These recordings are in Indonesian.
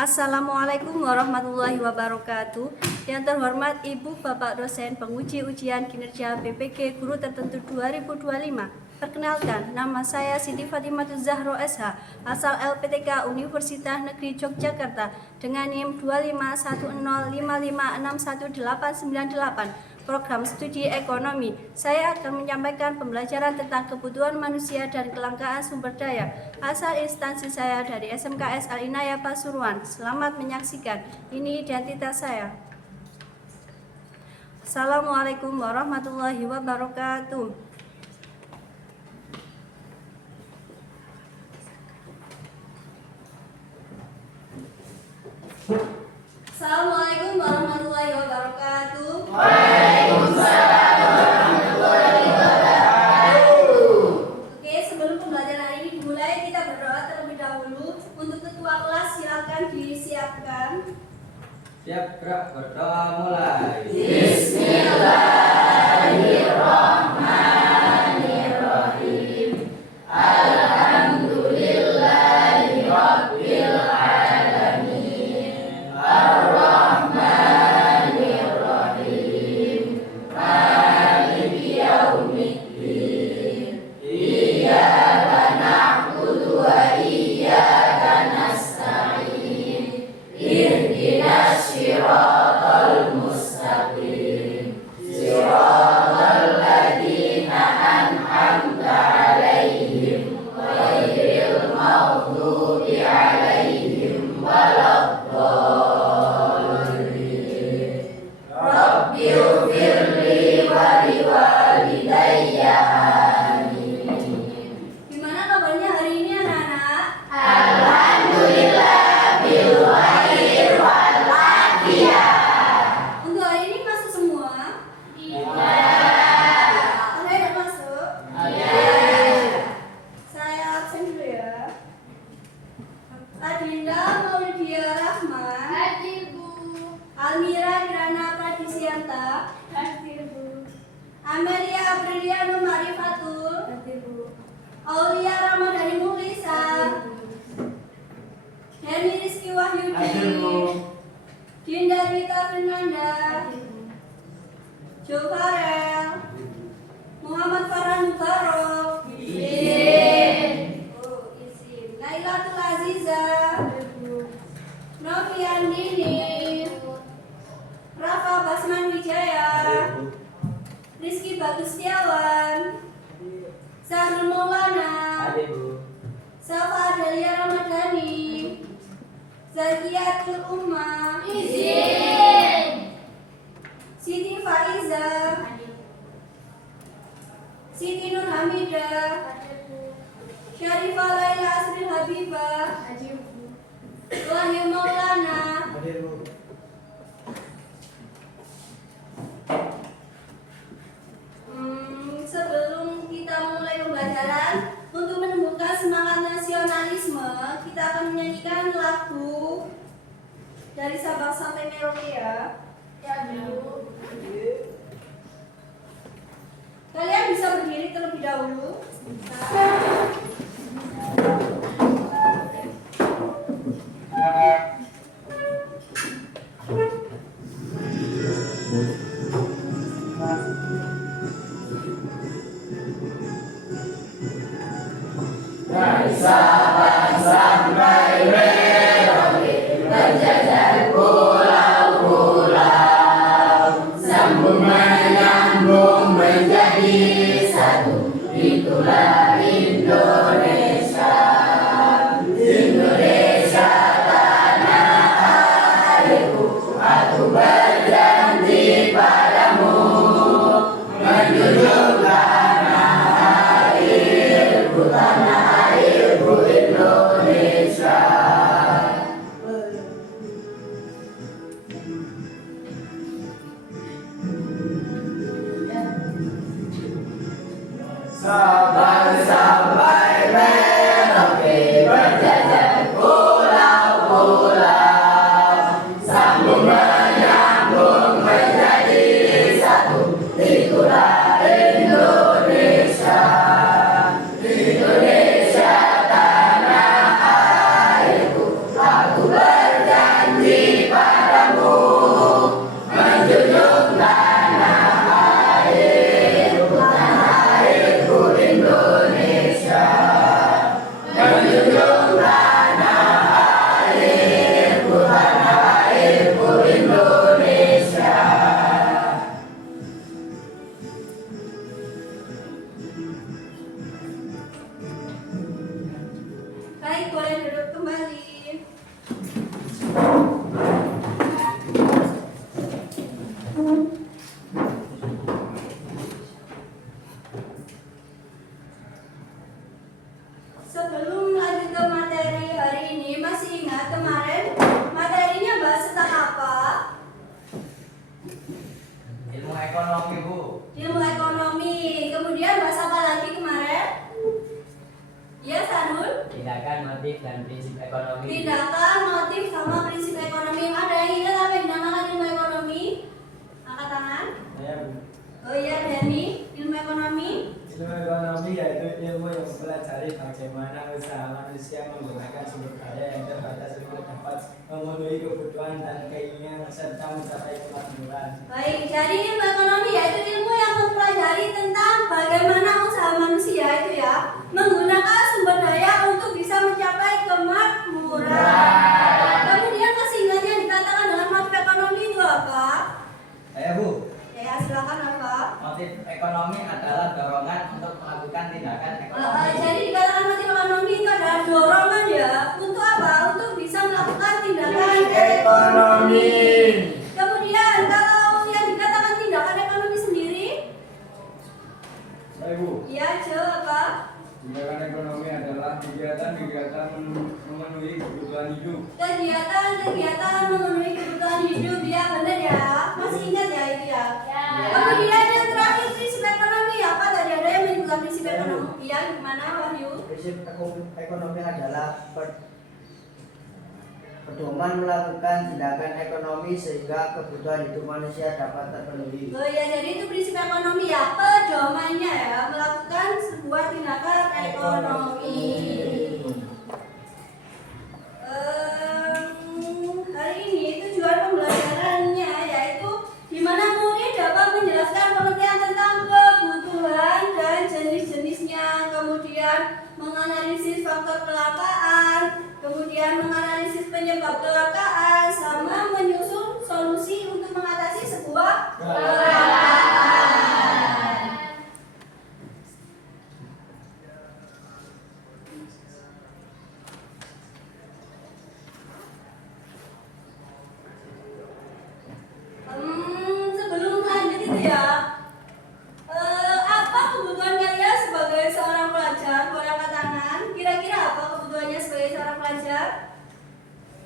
Assalamualaikum warahmatullahi wabarakatuh. Yang terhormat Ibu Bapak dosen penguji ujian kinerja BPK Guru Tertentu 2025. Perkenalkan, nama saya Siti Fatimah Zahro SH, asal LPTK Universitas Negeri Yogyakarta dengan NIM 25105561898. Program studi ekonomi. Saya akan menyampaikan pembelajaran tentang kebutuhan manusia dan kelangkaan sumber daya. Asal instansi saya dari SMKS Al-Inayah Pasuruan. Selamat menyaksikan. Ini identitas saya. Assalamualaikum warahmatullahi wabarakatuh. Assalamualaikum warahmatullahi wabarakatuh. Waalaikumsalam warahmatullahi wabarakatuh. Oke, sebelum pembelajaran hari ini dimulai, kita berdoa terlebih dahulu. Untuk ketua kelas silakan disiapkan. Siap, gerak, berdoa mulai. Bismillahirrahmanirrahim. Alhamdulillahirabbil alamin. Ar-Rahmanirrahim. Maliki yaumiddin. Iyyaka na'budu wa iyyaka nasta'in. Ihdinas siratal mustaqim. Siratal ladzina an'amta 'alaihim ghairil maghdubi 'alaihim waladdallin. Rabbighfirli wa liwalidayya. Amin. Gimana kabarnya hari ini anak-anak? Alhamdulillah bil khair wal afiyah. Untuk hari ini masuk semua? Iya. Ada yang masuk? Iya. Saya absen dulu ya. Adinda Maulidia Rahman, Hadir Bu. Almira Kirana Pradisianta, Hadir Bu. Amelia Aprilia Nur Marifatul, Aulia Ramadhani Mulisa, Heni Rizky Wahyudi, Hadir, Bu. Dinda Rita Fernanda, Jo Farel, Muhammad Farhan Mubarok, Izin. izin. Nailatul Aziza, Novian Dini, Rafa Basman Wijaya, Rizky Bagus Setiawan, Sahrul Maulana, Hadir, Bu. Safa Adelia Ramadhani, Zakiatul Ummah, Izin. Siti Faiza, Siti Nur Hamidah, Syarifah Laila Asril Habibah, Wahyu Maulana. Hadir, Bu. Sebelum kita mulai pembelajaran, untuk menumbuhkan semangat nasionalisme, kita akan menyanyikan lagu dari Sabang sampai Merauke ya. Ya Bu. Kalian bisa berdiri terlebih dahulu. Dari Sabang sampai Merauke, berjajar pulau-pulau, sambung menyambung menjadi satu. Itulah Indonesia. bagaimana usaha manusia menggunakan sumber daya yang terbatas untuk dapat memenuhi kebutuhan dan keinginan serta mencapai kemakmuran. Baik, jadi ilmu ekonomi yaitu ilmu yang mempelajari tentang bagaimana usaha manusia itu ya menggunakan sumber daya untuk bisa mencapai kemakmuran. Kemudian kesinggatannya dikatakan dalam motif ekonomi itu apa? Bu, Ya, silakan apa? motif ekonomi adalah dorongan untuk melakukan tindakan ekonomi. Jadi dikatakan motif ekonomi itu adalah dorongan ya untuk apa? Untuk bisa melakukan tindakan Ekonomi. Kemudian kalau yang dikatakan tindakan ekonomi sendiri, Baik, Bu. ya jawab apa? Tindakan ekonomi adalah kegiatan-kegiatan memenuhi kebutuhan hidup. Kegiatan memenuhi kebutuhan hidup, ya benar ya. Masih ingat ya itu ya. Ya. Kemudian yang terakhir prinsip ekonomi apa? Tadi ada yang menyebutkan prinsip ekonomi. Ya gimana Wahyu? Prinsip ekonomi adalah pedoman melakukan tindakan ekonomi sehingga kebutuhan hidup manusia dapat terpenuhi. Oh ya, jadi itu prinsip ekonomi ya, pedomannya ya melakukan sebuah tindakan ekonomi. Hari ini tujuan pembelajarannya yaitu di mana murid dapat menjelaskan pengertian tentang kebutuhan dan jenis-jenisnya, kemudian menganalisis faktor kelangkaan, kemudian menganalisis penyebab kelangkaan, sama menyusun solusi untuk mengatasi sebuah kelangkaan. Sebelum lanjut itu ya, apa kebutuhan kalian sebagai seorang pelajar? Boleh angkat tangan. Kira-kira apa kebutuhannya sebagai seorang pelajar?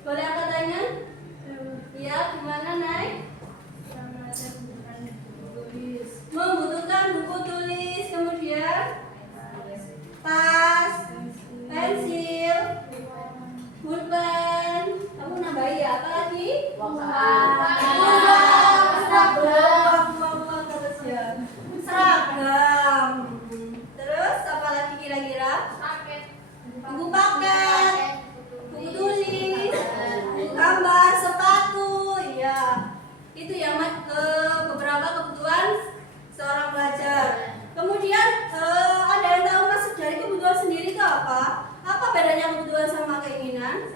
Boleh angkat tangan? Ya, gimana Nay? Membutuhkan buku tulis, kemudian tas, pensil, pulpen. Kamu nambahin ya, apa lagi? Seragam. Terus apa lagi kira-kira? Buku paket, buku tulis, buku gambar, sepatu, ya. Itu yang beberapa kebutuhan seorang pelajar. Kemudian ada yang tahu maksud dari kebutuhan sendiri itu apa? Apa bedanya kebutuhan sama keinginan?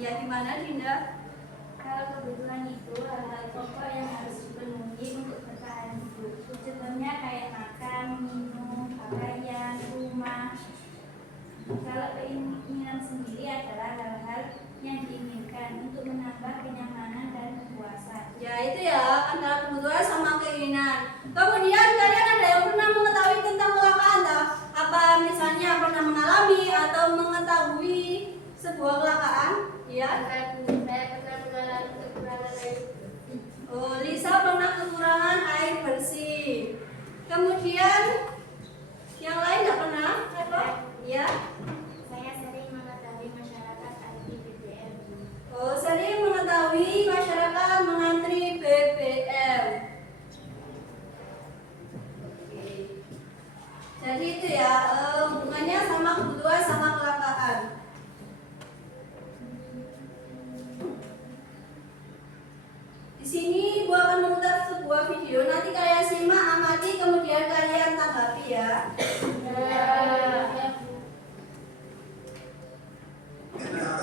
Ya, gimana Dinda? Kalau kebutuhan itu hal-hal pokok yang harus dipenuhi untuk bertahan hidup. Contohnya kayak makan, minum, pakaian, rumah. Kalau keinginan sendiri adalah hal-hal yang diinginkan untuk menambah kenyamanan dan kepuasan. Ya itu ya, antara kebutuhan sama keinginan. Kemudian kalian ada yang pernah mengetahui tentang kelangkaan tak? Apa misalnya pernah mengalami atau mengetahui sebuah kelangkaan? Ya. Saya pernah mengalami kekurangan air. Oh, Lisa pernah kekurangan air bersih. Kemudian yang lain nggak pernah? Apa? Ya. Saya sering mengetahui masyarakat anti BBM. Oh, sering mengetahui masyarakat mengantri BBM. Oke. Jadi itu ya hubungannya sama kebutuhan sama kelangkaan. Di sini Ibu akan memutar sebuah video. Nanti kalian simak, amati, kemudian kalian tanggapi ya.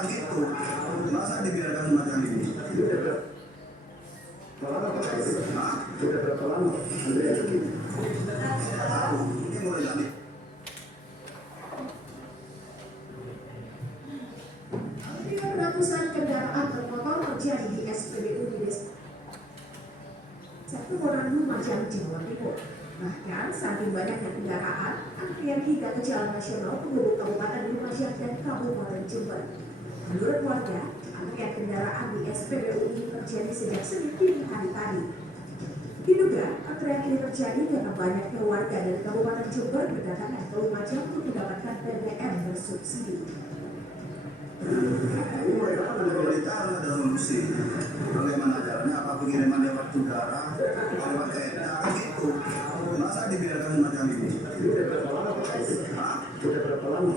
Itu masa dibiarkan semacam ini? Hah? Sudah berapa lama? Ini mulai lama. Hampir ratusan kendaraan bermotor terjadi di SPBU di Desa Satu Koran Lumajang, Jawa Timur. Bahkan saking banyaknya kendaraan, antrian hingga ke Jalan Nasional penghubung Kabupaten Lumajang dan Kabupaten Jember. Menurut warga, antrian kendaraan di SPBU ini terjadi sejak Senin dini hari tadi. Diduga antrian ini terjadi karena banyaknya warga dari Kabupaten Jember berdatangan ke Lumajang untuk mendapatkan BBM bersubsidi. Mereka berita ada solusi. Bagaimana caranya? Apa pengiriman lewat udara, lewat kereta, gitu. Masa dibiarkan semacam ini? Hah? Sudah berapa lama?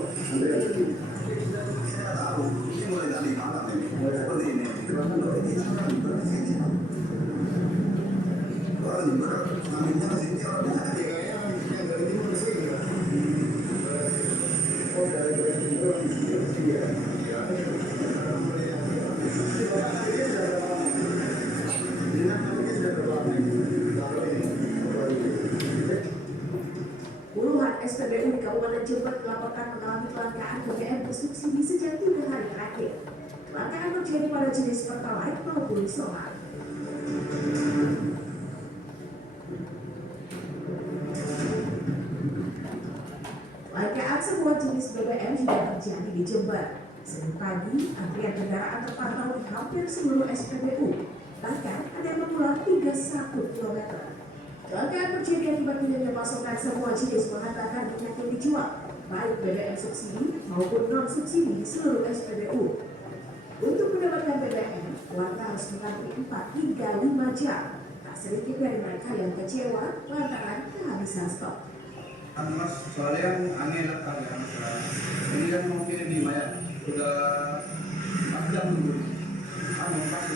Kenapa loh ini kan libur di sini? Orang libur, suaminya ke sini orang bisa kayaknya yang dari timur ke sini ya. Oh dari timur ke sini ya. Puluhan SPBU di Kabupaten Jember melaporkan mengalami kelangkaan BBM bersubsidi sejak 3 hari terakhir. Kelangkaan terjadi pada jenis Pertalite maupun solar. Kelangkaan semua jenis BBM juga terjadi di Jember. Senin pagi, antrian kendaraan terpantau di hampir seluruh SPBU. Bahkan ada yang mengular hingga 1 km. Kelangkaan terjadi akibat minimnya pasokan semua jenis mengatakan minyak yang dijual, baik BBM subsidi maupun non-subsidi di seluruh SPBU. Untuk mendapatkan BBM, warga harus mengantri 4 hingga 5 jam. Tak sedikit dari mereka yang kecewa lantaran kehabisan stok. Mas, soalnya yang aneh lah kalian sekarang. Ini kan mungkin di Maya udah 4 jam dulu. Pasti.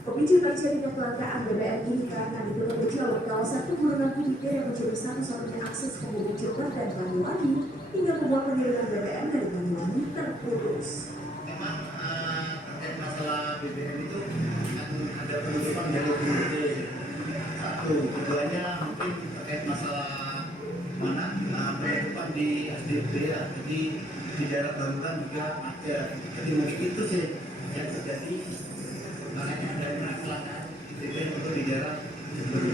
Pemicu terjadinya kelangkaan BBM ini karena di Pulau Jawa, kawasan pegunungan Bukit yang menjadi satu-satunya akses penghubung Jember dan Banyuwangi hingga membuat pengiriman BBM dari Banyuwangi terputus. Memang terkait masalah BBM itu ada penutupan jalur mudik. Satu, keduanya mungkin terkait masalah penutupan di SDB ya. Jadi di daerah bangunan juga macet. Jadi mungkin itu sih yang terjadi. Makanya dari kelangkaan BBM untuk di daerah Jember.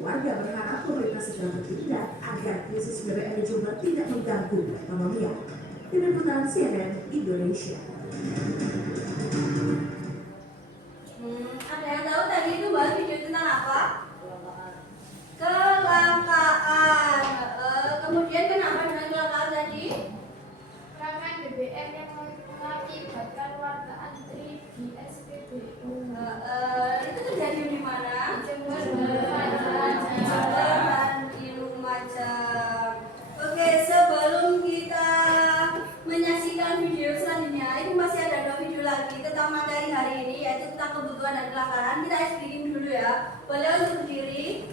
Warga berharap pemerintah segera bertindak agar krisis BBM di Jember tidak mengganggu perekonomian. Tim Liputan CNN Indonesia. Ada yang tahu tadi itu bahas video tentang apa? Kelangkaan. Kemudian kenapa dengan kelangkaan tadi? Kelangkaan BBM yang mengakibatkan warga antri di SPBU. Itu terjadi di mana? Jember. Dan di Lumajang. Oke, sebelum kita menyaksikan video selanjutnya, ini masih ada 2 video lagi tentang materi hari ini, yaitu tentang kebutuhan dan kelangkaan. Kita explaining dulu ya. Boleh untuk berdiri.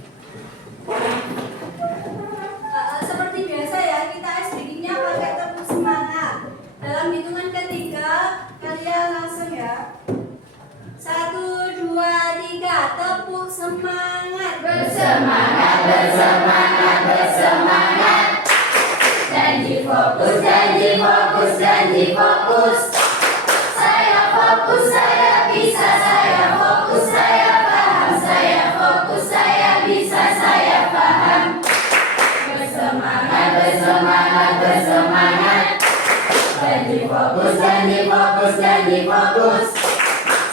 Seperti biasa ya, kita explainingnya pakai tepuk semangat. Dalam hitungan ketiga, kalian langsung ya. 1, 2, 3, tepuk semangat. Bersemangat, bersemangat, bersemangat. Janji fokus, janji fokus, janji fokus. Saya fokus, saya bisa, saya fokus, saya paham. Saya fokus, saya bisa, saya paham. Bersemangat, bersemangat, bersemangat. Janji fokus, janji fokus, janji fokus.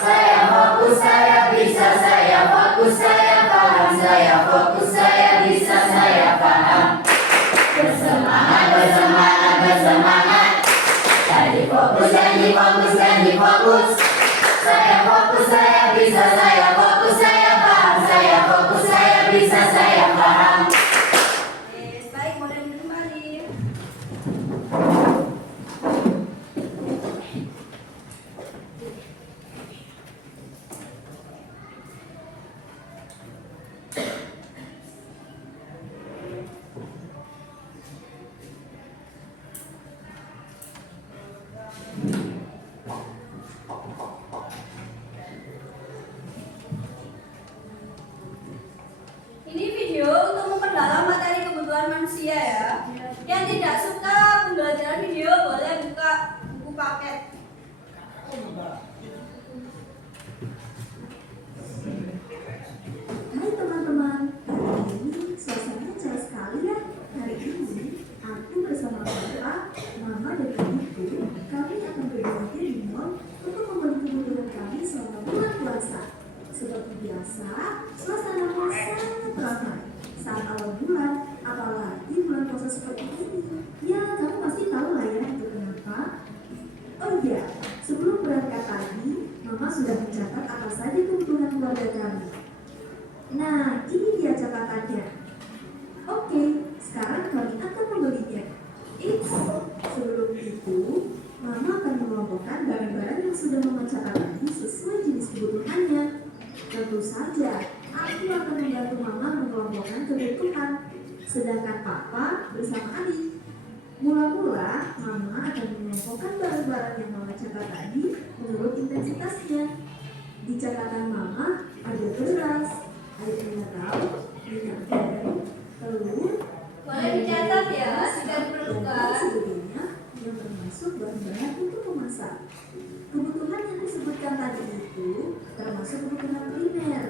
Saya fokus, saya bisa, saya fokus, saya paham. Saya fokus, saya bisa, saya paham. Bersemangat, bersemangat, bersemangat. Janji fokus, janji fokus, janji fokus. Saya fokus, saya bisa, saya fokus, saya paham. Saya fokus, saya bisa, saya paham. Baik, boleh kembali. Ini video untuk memperdalam materi kebutuhan manusia ya. Yang tidak suka pembelajaran video boleh buka buku paket. Hai teman-teman, hari ini suasananya cerah sekali ya. Hari ini aku bersama Bapak, Mama dan Ibuku, kami akan berlibur di mall untuk membeli kebutuhan kami selama bulan puasa. Seperti biasa, suasana mall sangat ramai saat awal bulan, apalagi bulan puasa seperti ini. Ya, kamu pasti tahu lah ya itu kenapa. Oh iya, sebelum berangkat tadi, Mama sudah mencatat apa saja kebutuhan keluarga kami. Nah, ini dia catatannya. Oke, sekarang kami akan membelinya. Sebelum itu, Mama akan mengelompokkan barang-barang yang sudah sudah memecahkan tadi sesuai jenis kebutuhannya. Tentu saja, aku akan membantu Mama mengelompokkan kebutuhan, sedangkan Papa bersama adik. Mula-mula, Mama akan mengelompokkan barang-barang yang Mama catat tadi menurut intensitasnya. Di catatan Mama ada beras, air mineral, minyak goreng, telur, Boleh dicatat ya, jika dan diperlukan. sebagainya yang termasuk bahan-bahan untuk memasak. Kebutuhan yang disebutkan tadi itu termasuk kebutuhan primer,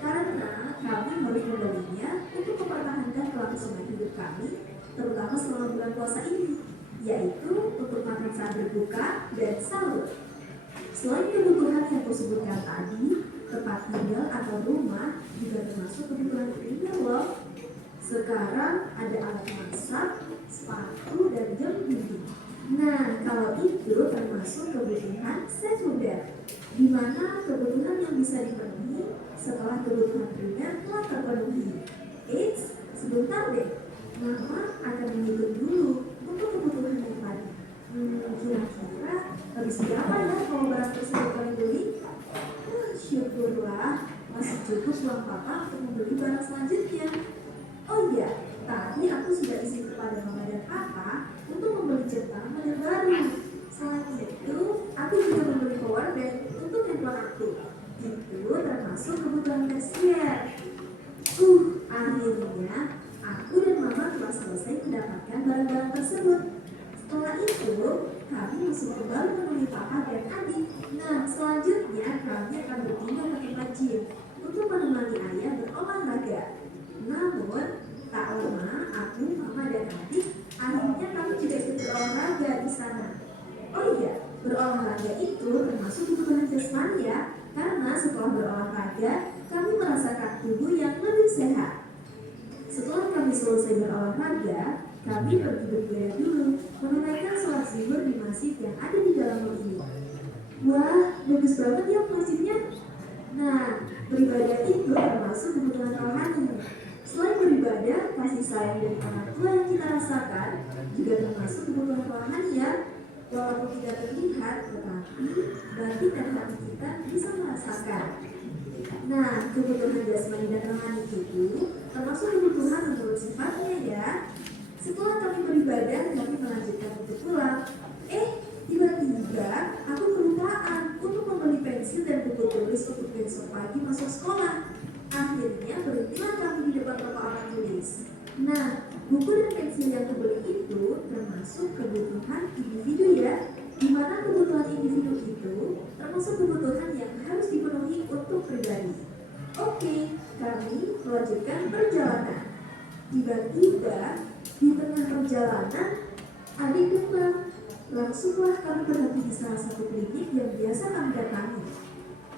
karena kami harus membelinya untuk mempertahankan kelangsungan hidup kami, terutama selama bulan puasa ini, yaitu untuk makan saat berbuka dan sahur. Selain kebutuhan yang kusebutkan tadi, tempat tinggal atau rumah juga termasuk kebutuhan primer loh. Sekarang ada alat masak, sepatu, dan jam dinding. Nah, kalau itu termasuk kebutuhan sekunder, di mana kebutuhan yang bisa dipenuhi setelah kebutuhan primer telah terpenuhi. Eits, sebentar deh, Mama akan menghitung dulu untuk kebutuhan yang tadi. Kira-kira habis berapa ya kalau barang tersebut kami beli? Syukurlah, masih cukup uang Papa untuk membeli barang selanjutnya. Oh iya, tadi aku sudah isi kepada Mama dan Papa untuk membeli jam tangan yang baru. Selain itu, aku juga membeli power bank untuk handphone aku. Itu termasuk kebutuhan tersier. Akhirnya aku dan Mama telah selesai mendapatkan barang-barang tersebut. Setelah itu, kami masuk kembali menemui Papa dan adik. Nah, selanjutnya kami akan berpindah ke tempat gym untuk menemani ayah berolahraga. Namun, tak lama aku, Mama, dan adik akhirnya kami juga ikut berolahraga di sana. Oh iya, berolahraga itu termasuk kebutuhan jasmani ya, karena setelah berolahraga kami merasakan tubuh yang lebih sehat. Setelah kami selesai berolahraga, kami pergi beribadah dulu, menunaikan sholat zuhur di masjid yang ada di dalam mall ini. Wah, bagus banget ya masjidnya. Nah, beribadah itu termasuk kebutuhan rohani. Selain beribadah, kasih sayang dari orang tua yang kita rasakan juga termasuk kebutuhan rohani ya. Walaupun tidak terlihat, tetapi batin dan hati kita bisa merasakan. Nah, kebutuhan jasmani dan rohani itu termasuk kebutuhan menurut sifatnya ya. Setelah kami beribadah, kami melanjutkan untuk pulang. Tiba-tiba aku kelupaan untuk membeli pensil dan buku tulis untuk besok pagi masuk sekolah. Akhirnya berhentilah kami di depan toko alat tulis. Nah, buku dan pensil yang kubeli itu termasuk kebutuhan individu ya, di mana kebutuhan individu itu termasuk kebutuhan yang harus dipenuhi untuk pribadi. Oke, kami melanjutkan perjalanan. Tiba-tiba di tengah perjalanan adik demam. Langsunglah kami berhenti di salah satu klinik yang biasa kami datangi.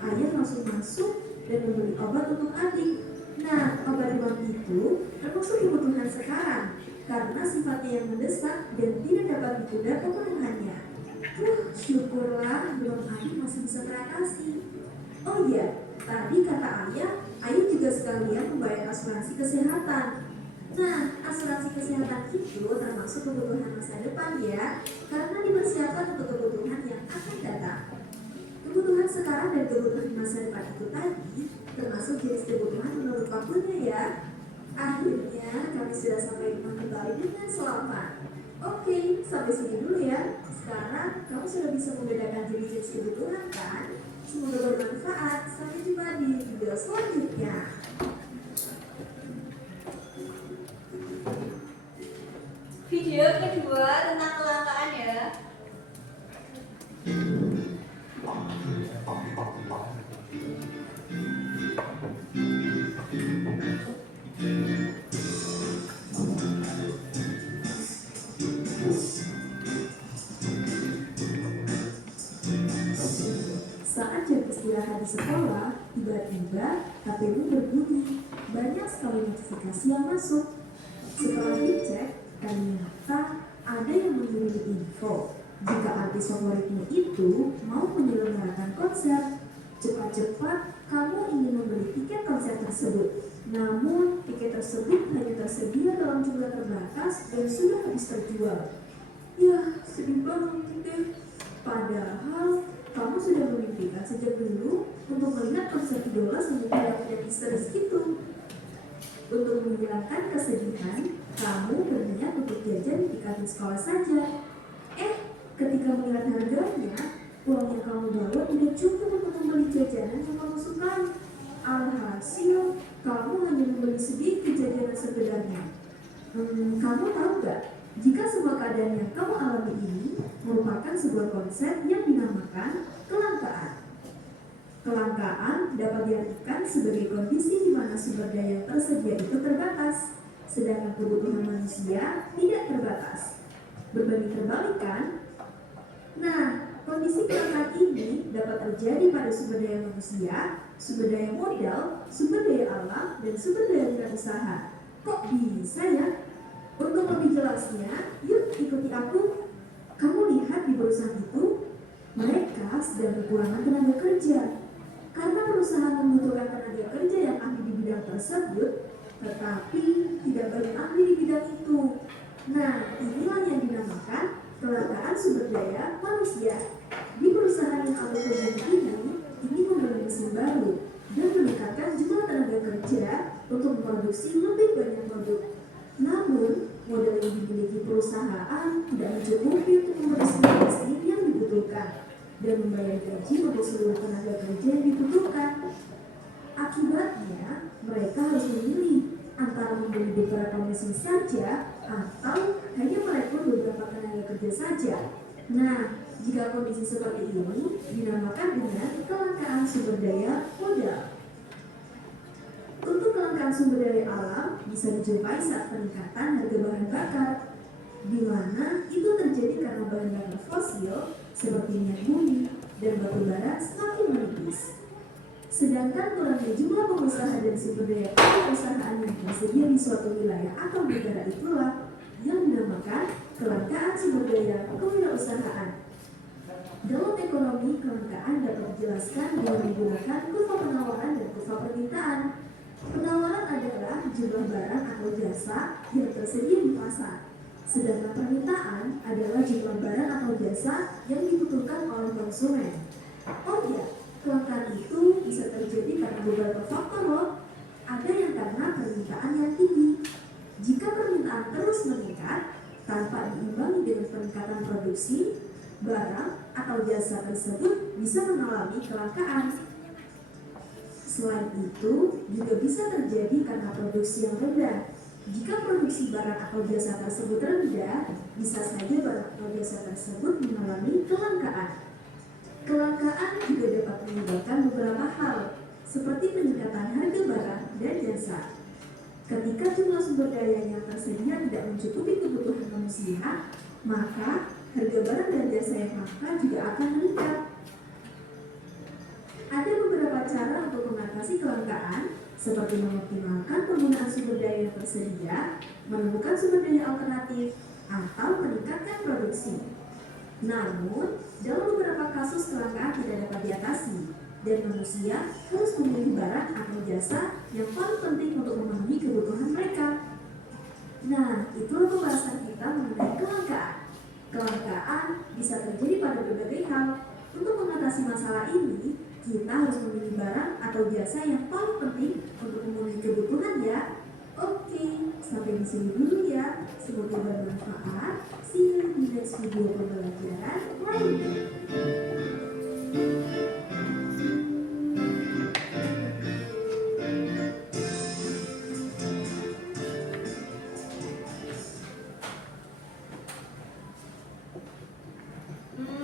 Ayah langsung masuk dan membeli obat untuk adik. Nah, obat demam itu termasuk kebutuhan sekarang karena sifatnya yang mendesak dan tidak dapat ditunda pemenuhannya. Syukurlah demam adik masih bisa teratasi. Oh iya, tadi kata ayah juga sekalian membayar asuransi kesehatan. Nah, asuransi kesehatan itu termasuk kebutuhan masa depan ya, karena dipersiapkan untuk kebutuhan yang akan datang. Kebutuhan sekarang dan kebutuhan masa depan itu tadi termasuk jenis kebutuhan menurut waktunya ya. Akhirnya kami sudah sampai rumah kembali dengan selamat. Oke, sampai sini dulu ya. Sekarang kamu sudah bisa membedakan jenis-jenis kebutuhan kan? Semoga bermanfaat. Sampai jumpa di video selanjutnya. Video kedua tentang kelangkaan ya. Saat jam istirahat di sekolah, tiba-tiba HP-mu berbunyi. Banyak sekali notifikasi yang masuk. Setelah dicek, ternyata ada yang mengirim info jika artis favoritmu itu mau menyelenggarakan konser. Cepat-cepat kamu ingin membeli tiket konser tersebut. Namun, tiket tersebut hanya tersedia dalam jumlah terbatas dan sudah habis terjual. Ya, sedih banget deh. Padahal kamu sudah mengingat konsep idola sampai tidak histeris itu. Untuk menghilangkan kesedihan, kamu berniat untuk jajan di kantin sekolah saja. Ketika melihat harganya, uang yang kamu bawa tidak cukup untuk membeli jajanan yang kamu sukai. Alhasil, kamu hanya membeli sedikit jajanan sebenarnya. Kamu tahu gak? Jika semua keadaan yang kamu alami ini merupakan sebuah konsep yang dinamakan kelangkaan. Kelangkaan dapat diartikan sebagai kondisi di mana sumber daya yang tersedia itu terbatas, sedangkan kebutuhan manusia tidak terbatas. Berbanding terbalik kan? Nah, kondisi kelangkaan ini dapat terjadi pada sumber daya manusia, sumber daya modal, sumber daya alam, dan sumber daya wirausaha. Kok bisa ya? Untuk lebih jelasnya, yuk ikuti aku. Kamu lihat di perusahaan itu, mereka sedang kekurangan tenaga kerja. Karena perusahaan membutuhkan tenaga kerja yang ahli di bidang tersebut, tetapi tidak banyak ahli di bidang itu. Nah, inilah yang dinamakan kelangkaan sumber daya manusia. Di perusahaan yang ahli kerja ini membeli mesin baru dan meningkatkan jumlah tenaga kerja untuk memproduksi lebih banyak produk. Namun, modal yang dimiliki perusahaan tidak mencukupi untuk membeli semua mesin yang dibutuhkan dan membayar gaji untuk seluruh tenaga kerja yang dibutuhkan. Akibatnya, mereka harus memilih antara membeli beberapa mesin saja atau hanya merekrut beberapa tenaga kerja saja. Nah, jika kondisi seperti ini dinamakan dengan kelangkaan sumber daya modal. Untuk kelangkaan sumber daya alam bisa dijumpai saat peningkatan harga bahan bakar, di mana itu terjadi karena bahan bakar fosil seperti minyak bumi dan batu bara semakin menipis. Sedangkan kurangnya jumlah pengusaha dan sumber daya perusahaan yang tersedia di suatu wilayah atau negara itulah yang dinamakan kelangkaan sumber daya kewirausahaan. Dalam ekonomi, kelangkaan dapat dijelaskan dengan menggunakan kurva penawaran dan kurva permintaan. Penawaran adalah jumlah barang atau jasa yang tersedia di pasar. Sedangkan permintaan adalah jumlah barang atau jasa yang dibutuhkan oleh konsumen. Oh ya, kelangkaan itu bisa terjadi karena beberapa faktor loh. Ada yang karena permintaan yang tinggi. Jika permintaan terus meningkat tanpa diimbangi dengan peningkatan produksi, barang atau jasa tersebut bisa mengalami kelangkaan. Selain itu, juga bisa terjadi karena produksi yang rendah. Jika produksi barang atau jasa tersebut rendah, bisa saja barang atau jasa tersebut mengalami kelangkaan. Kelangkaan juga dapat menyebabkan beberapa hal, seperti peningkatan harga barang dan jasa. Ketika jumlah sumber daya yang tersedia tidak mencukupi kebutuhan manusia, maka harga barang dan jasa yang langka juga akan meningkat. Ada beberapa cara untuk mengatasi kelangkaan, seperti mengoptimalkan penggunaan sumber daya yang tersedia, menemukan sumber daya alternatif, atau meningkatkan produksi. Namun, dalam beberapa kasus kelangkaan tidak dapat diatasi, dan manusia harus memilih barang atau jasa yang paling penting untuk memenuhi kebutuhan mereka. Nah, itulah pembahasan kita mengenai kelangkaan. Kelangkaan bisa terjadi pada berbagai hal. Untuk mengatasi masalah ini, kita harus memilih barang atau jasa yang paling penting untuk memenuhi kebutuhan ya. Oke, sampai di sini dulu ya. Semoga bermanfaat. See you di next video pembelajaran lainnya.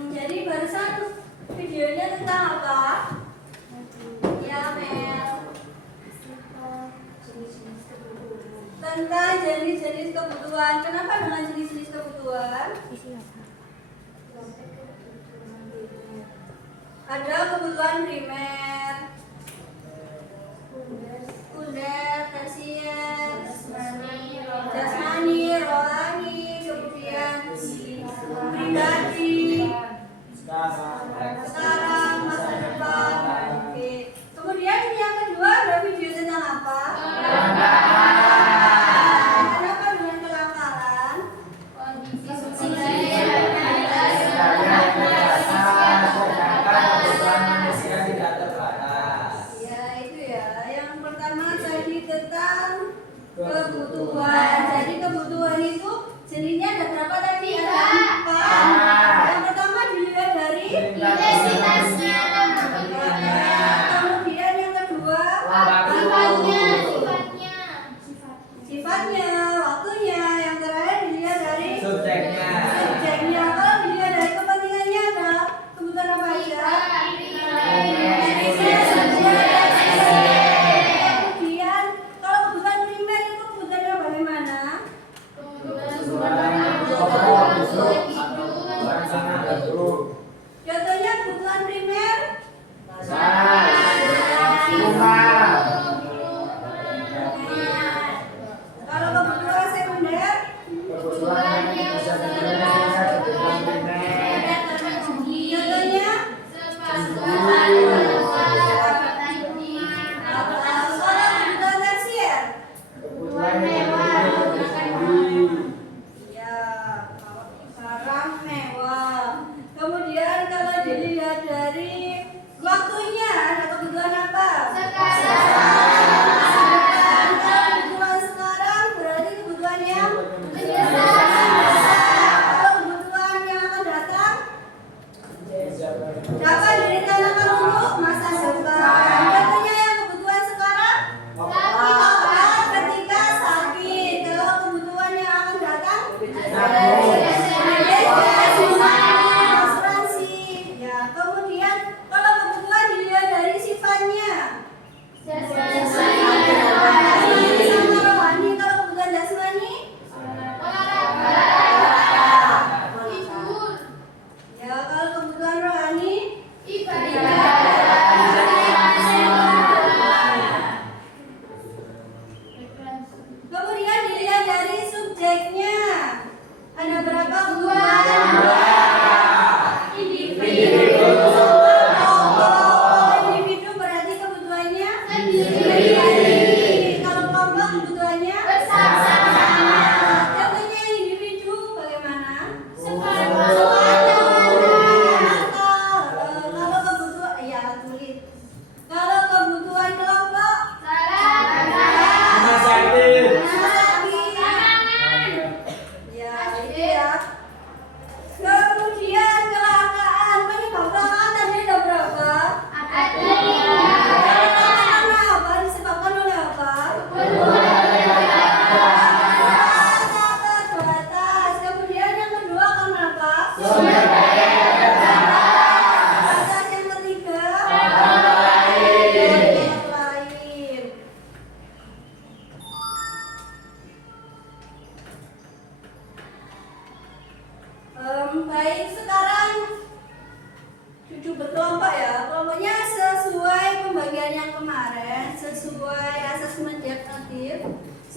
Jadi barusan videonya tentang apa? Ya, Mel. Tentang jenis-jenis kebutuhan. Kenapa dengan jenis-jenis kebutuhan? Ada kebutuhan primer, sekunder, tersier, jasmani, rohani, kemudian pribadi, sekarang, masa depan. Oke. Kemudian yang kedua ada video tentang apa? Kenapa dengan kelangkaan? Kebutuhan manusia tidak terpenuhi.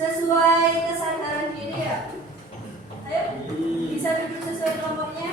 sesuai kesadaran diri ya. Ayo, bisa duduk sesuai kelompoknya.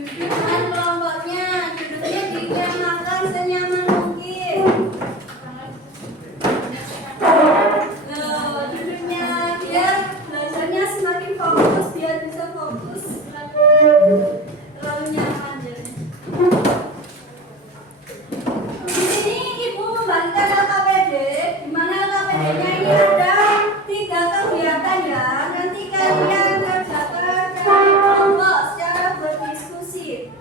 Dudukkan kelompoknya, duduknya dikenakan senyaman mungkin. Duduknya biar belajarnya semakin fokus, biar bisa fokus. Terlalu nyaman jadi. Di sini ibu membagikan LKPD, di mana LKPD-nya ini ada 3 kegiatan ya. Nanti kalian kerjakan dari kelompok secara berdiskusi.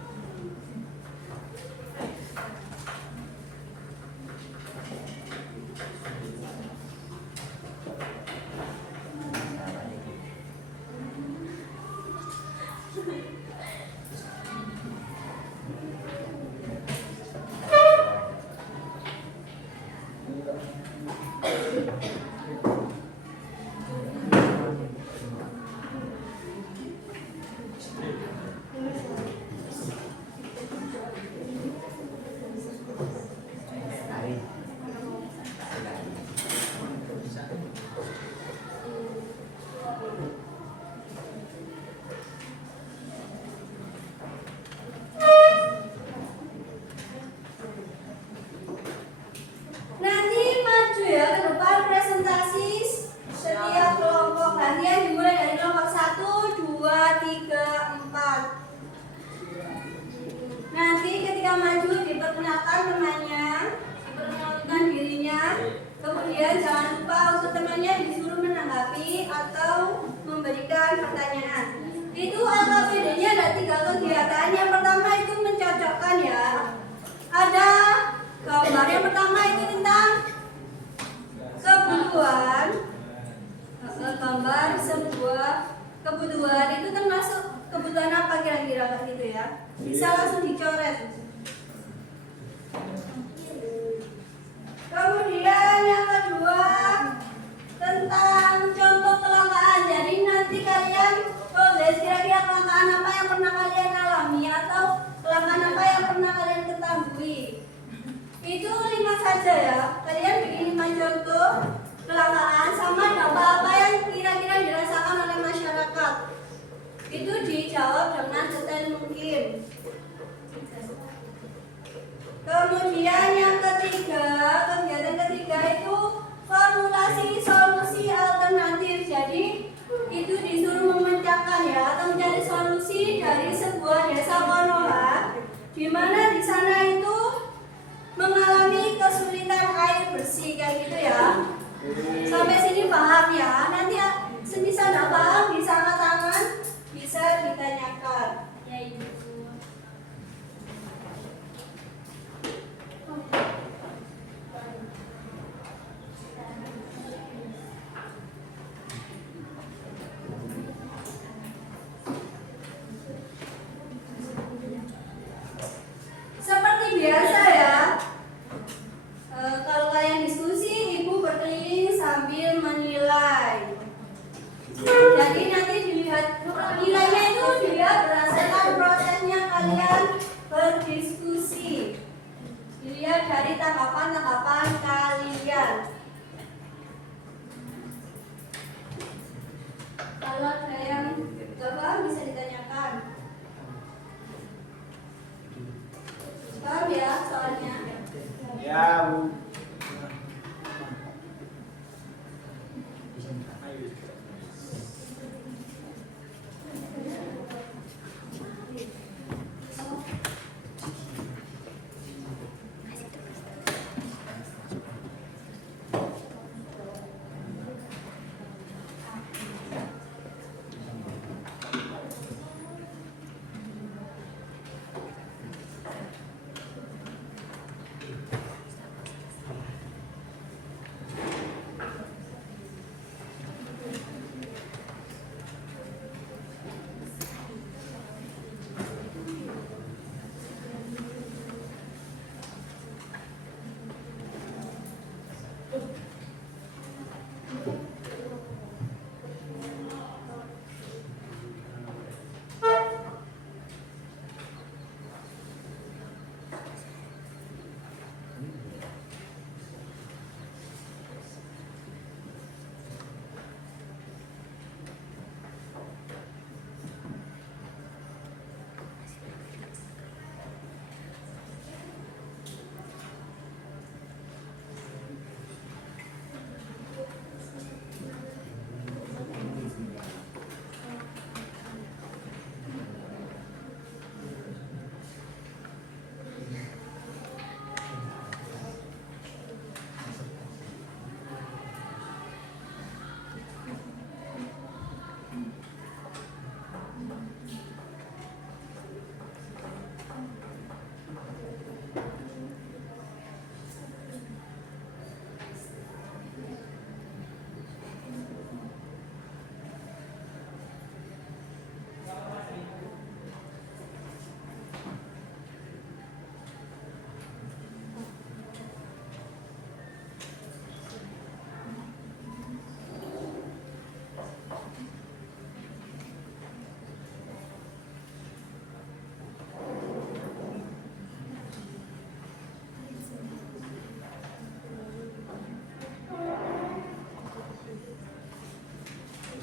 Nanti maju ya ke depan presentasi setiap kelompok. Gantian dimulai dari kelompok 1, 2, 3, 4. Nanti ketika maju diperkenalkan temannya, diperkenalkan dirinya. Kemudian jangan lupa untuk temannya disuruh menanggapi atau memberikan pertanyaan. Itu LKPD-nya ada 3 kegiatan. Yang pertama itu mencocokkan ya. Ada gambar yang pertama itu tentang kebutuhan. Gambar sebuah kebutuhan itu termasuk kebutuhan apa kira-kira gitu ya. Bisa langsung dicoret. Kemudian yang kedua tentang contoh kelangkaan. Jadi nanti kalian tulis kira-kira kelangkaan apa yang pernah kalian alami atau kelangkaan apa yang pernah kalian ketahui. Itu 5 saja ya. Kalian bikin 5 contoh kelangkaan sama dampak apa yang kira-kira dirasakan oleh masyarakat. Itu dijawab dengan detail mungkin. Kemudian yang ketiga, kegiatan ketiga itu formulasi solusi alternatif. Jadi itu disuruh memecahkan ya atau mencari solusi dari sebuah desa Konoha, di mana di sana itu mengalami kesulitan air bersih kayak gitu ya. Sampai sini paham ya. Nanti semisal tidak paham bisa angkat tangan, bisa ditanyakan. Ya Ibu. Seperti biasa ya. Kalau kalian diskusi, ibu berkeliling sambil menilai. Jadi nanti dilihat nilainya itu dilihat berdasarkan prosesnya kalian berdiskusi. Dilihat dari tanggapan-tanggapan kalian. Kalau ada yang nggak paham bisa ditanyakan. Paham ya soalnya? Ya, Bu.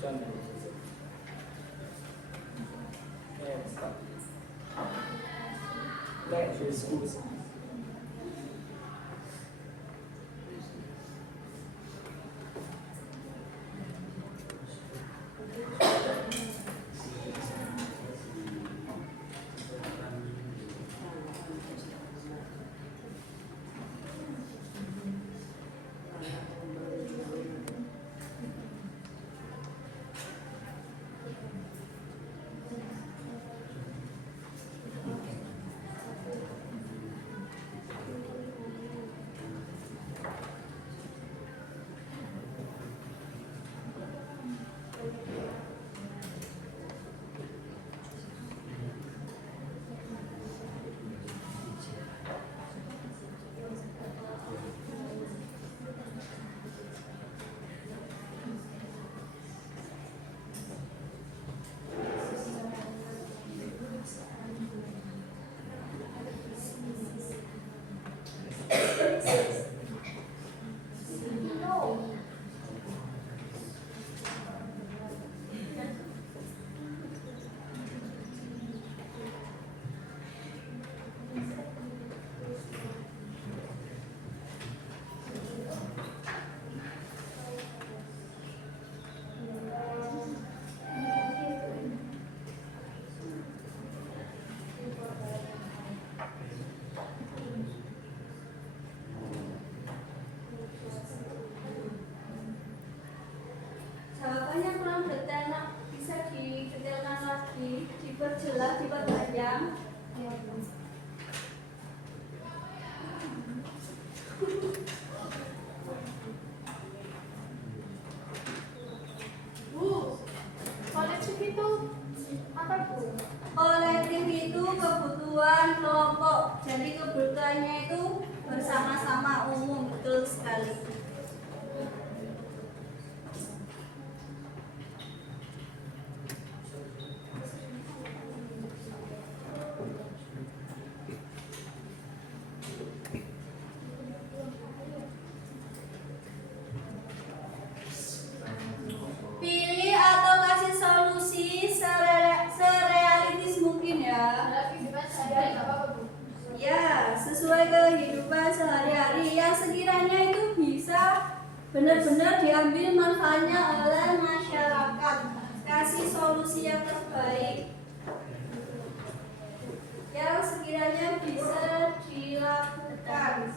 contoh. Stop. Let's diskusi. Jawabannya kurang detail, nak. Bisa didetailkan lagi, diperjelas, diperpanjang. Bu, kolektif itu apa Bu? Kolektif itu kebutuhan kelompok, jadi kebutuhannya itu bersama-sama, umum, betul sekali. Pilih atau kasih solusi serealistis mungkin ya. Dalam kehidupan sehari-hari nggak apa-apa Bu. Ya, sesuai kehidupan sehari-hari yang sekiranya itu bisa benar-benar diambil manfaatnya oleh masyarakat. Kasih solusi yang terbaik yang sekiranya bisa dilakukan.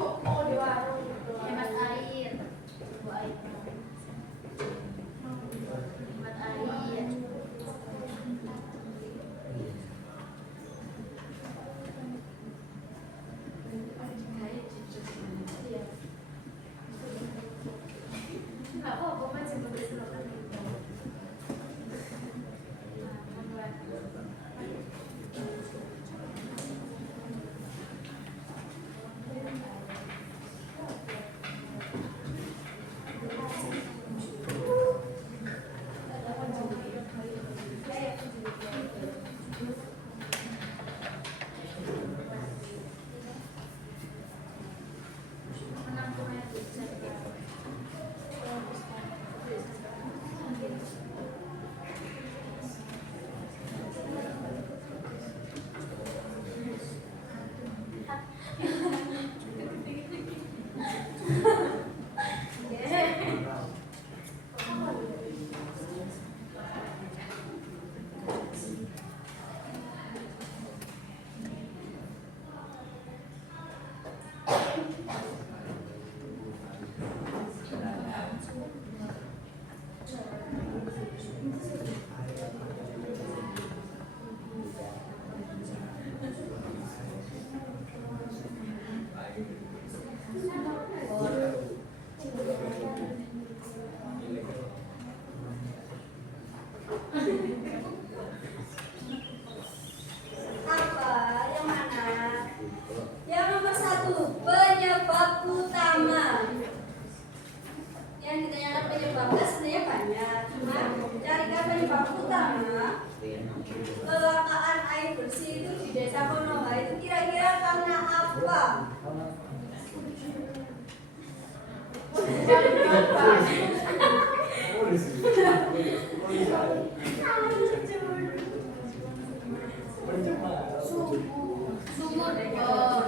Hemat air. Hemat air. Nggak apa-apa, masih boleh silakan. Apa? Yang mana? Yang nomor 1, penyebab utama. Yang ditanyakan penyebabnya sebenarnya banyak. Cuma carikan penyebab utama. Kelangkaan air bersih itu di Desa Konoha itu kira-kira karena apa? Sumur bor.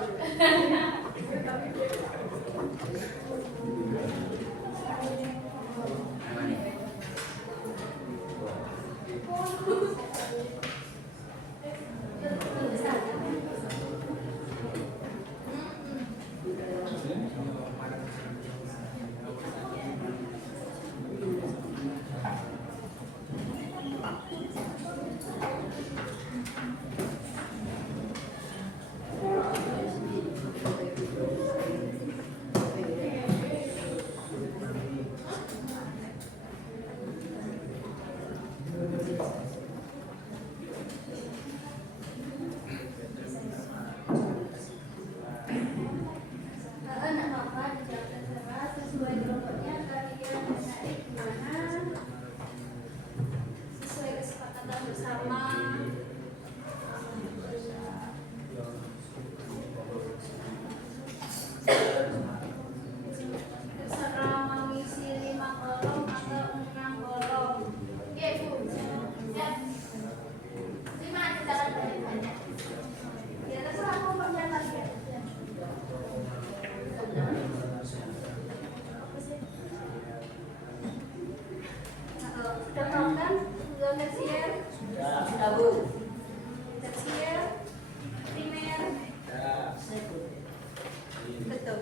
Anak bapak dijaga keras sesuai kelompoknya kalian menarik gimana sesuai kesepakatan bersama. Terserah mau isi 5 kolom atau 6 kolom. Oke Bu, ya 5 aja jangan banyak-banyak. Ya terserah mau perjalanan ya. Sudah tahu kan? Sudah tersier? Sudah. Bu. Tersier, primer, betul.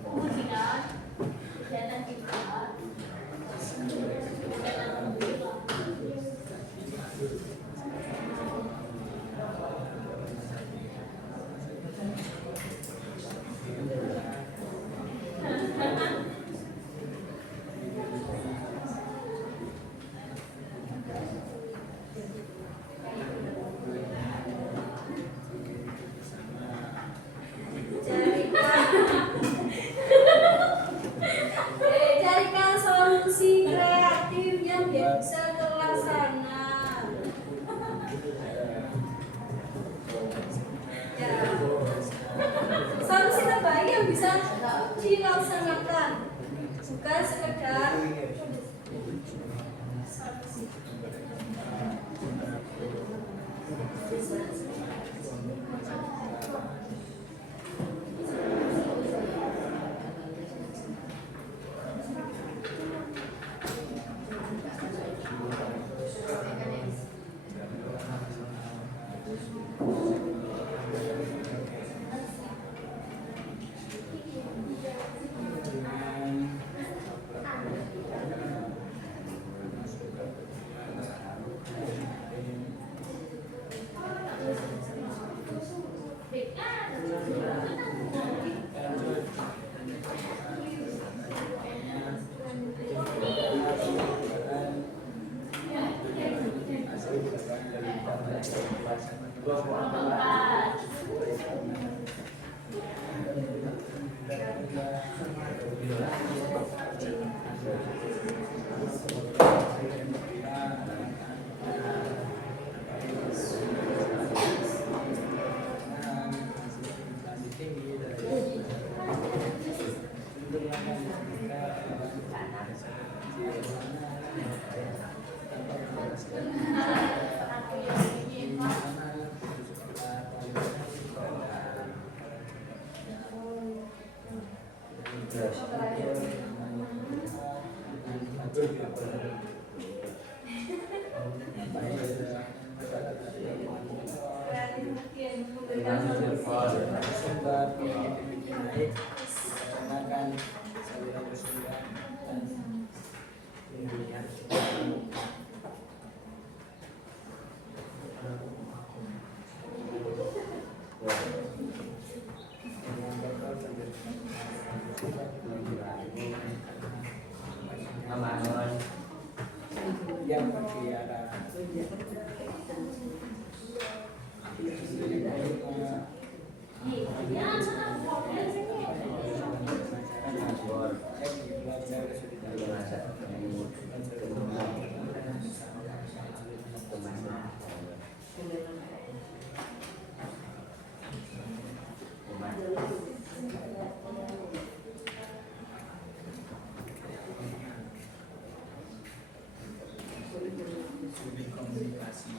Kemudian jalan kita Carikan solusi kreatif yang bisa terlaksana. Ya. Solusi terbaik yang bisa dilaksanakan, bukan sekedar solusi. Sumber penyakit naik dikarenakan saluran sumber dan pemilihan. Yang berkeliaran komunikasi.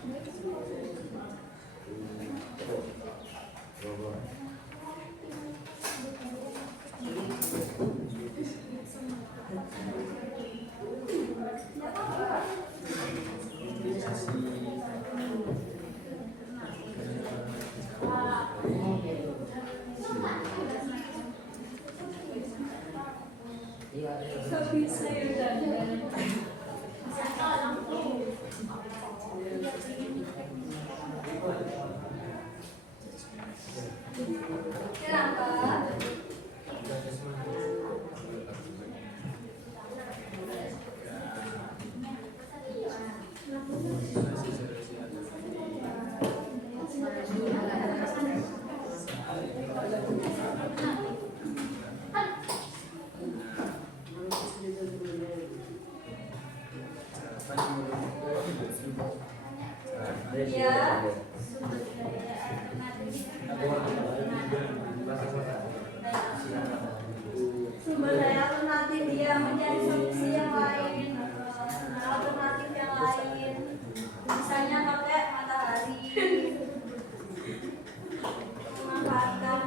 Sumber daya alternatif dia mencari solusi yang lain, alternatif yang lain, misalnya pakai matahari, memanfaatkan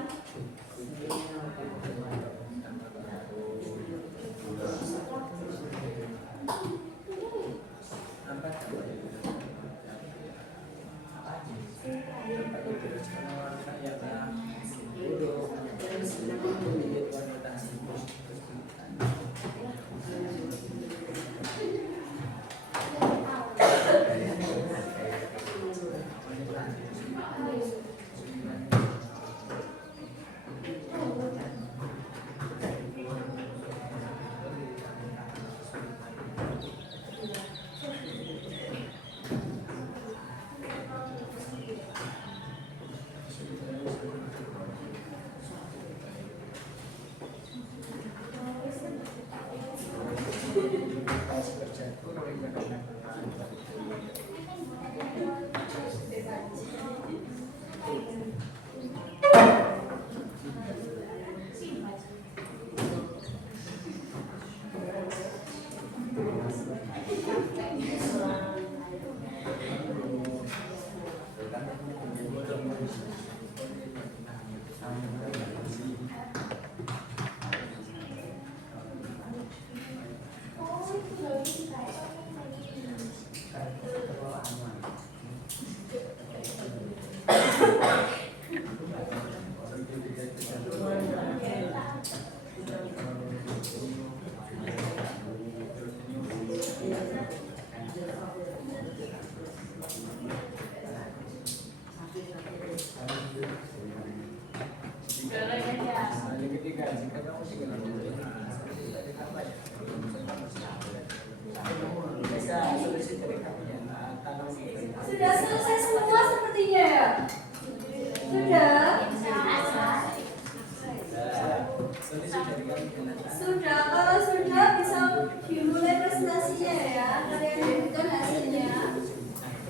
Sudah, kalau sudah bisa dimulai presentasinya ya. Kalian berikan hasilnya.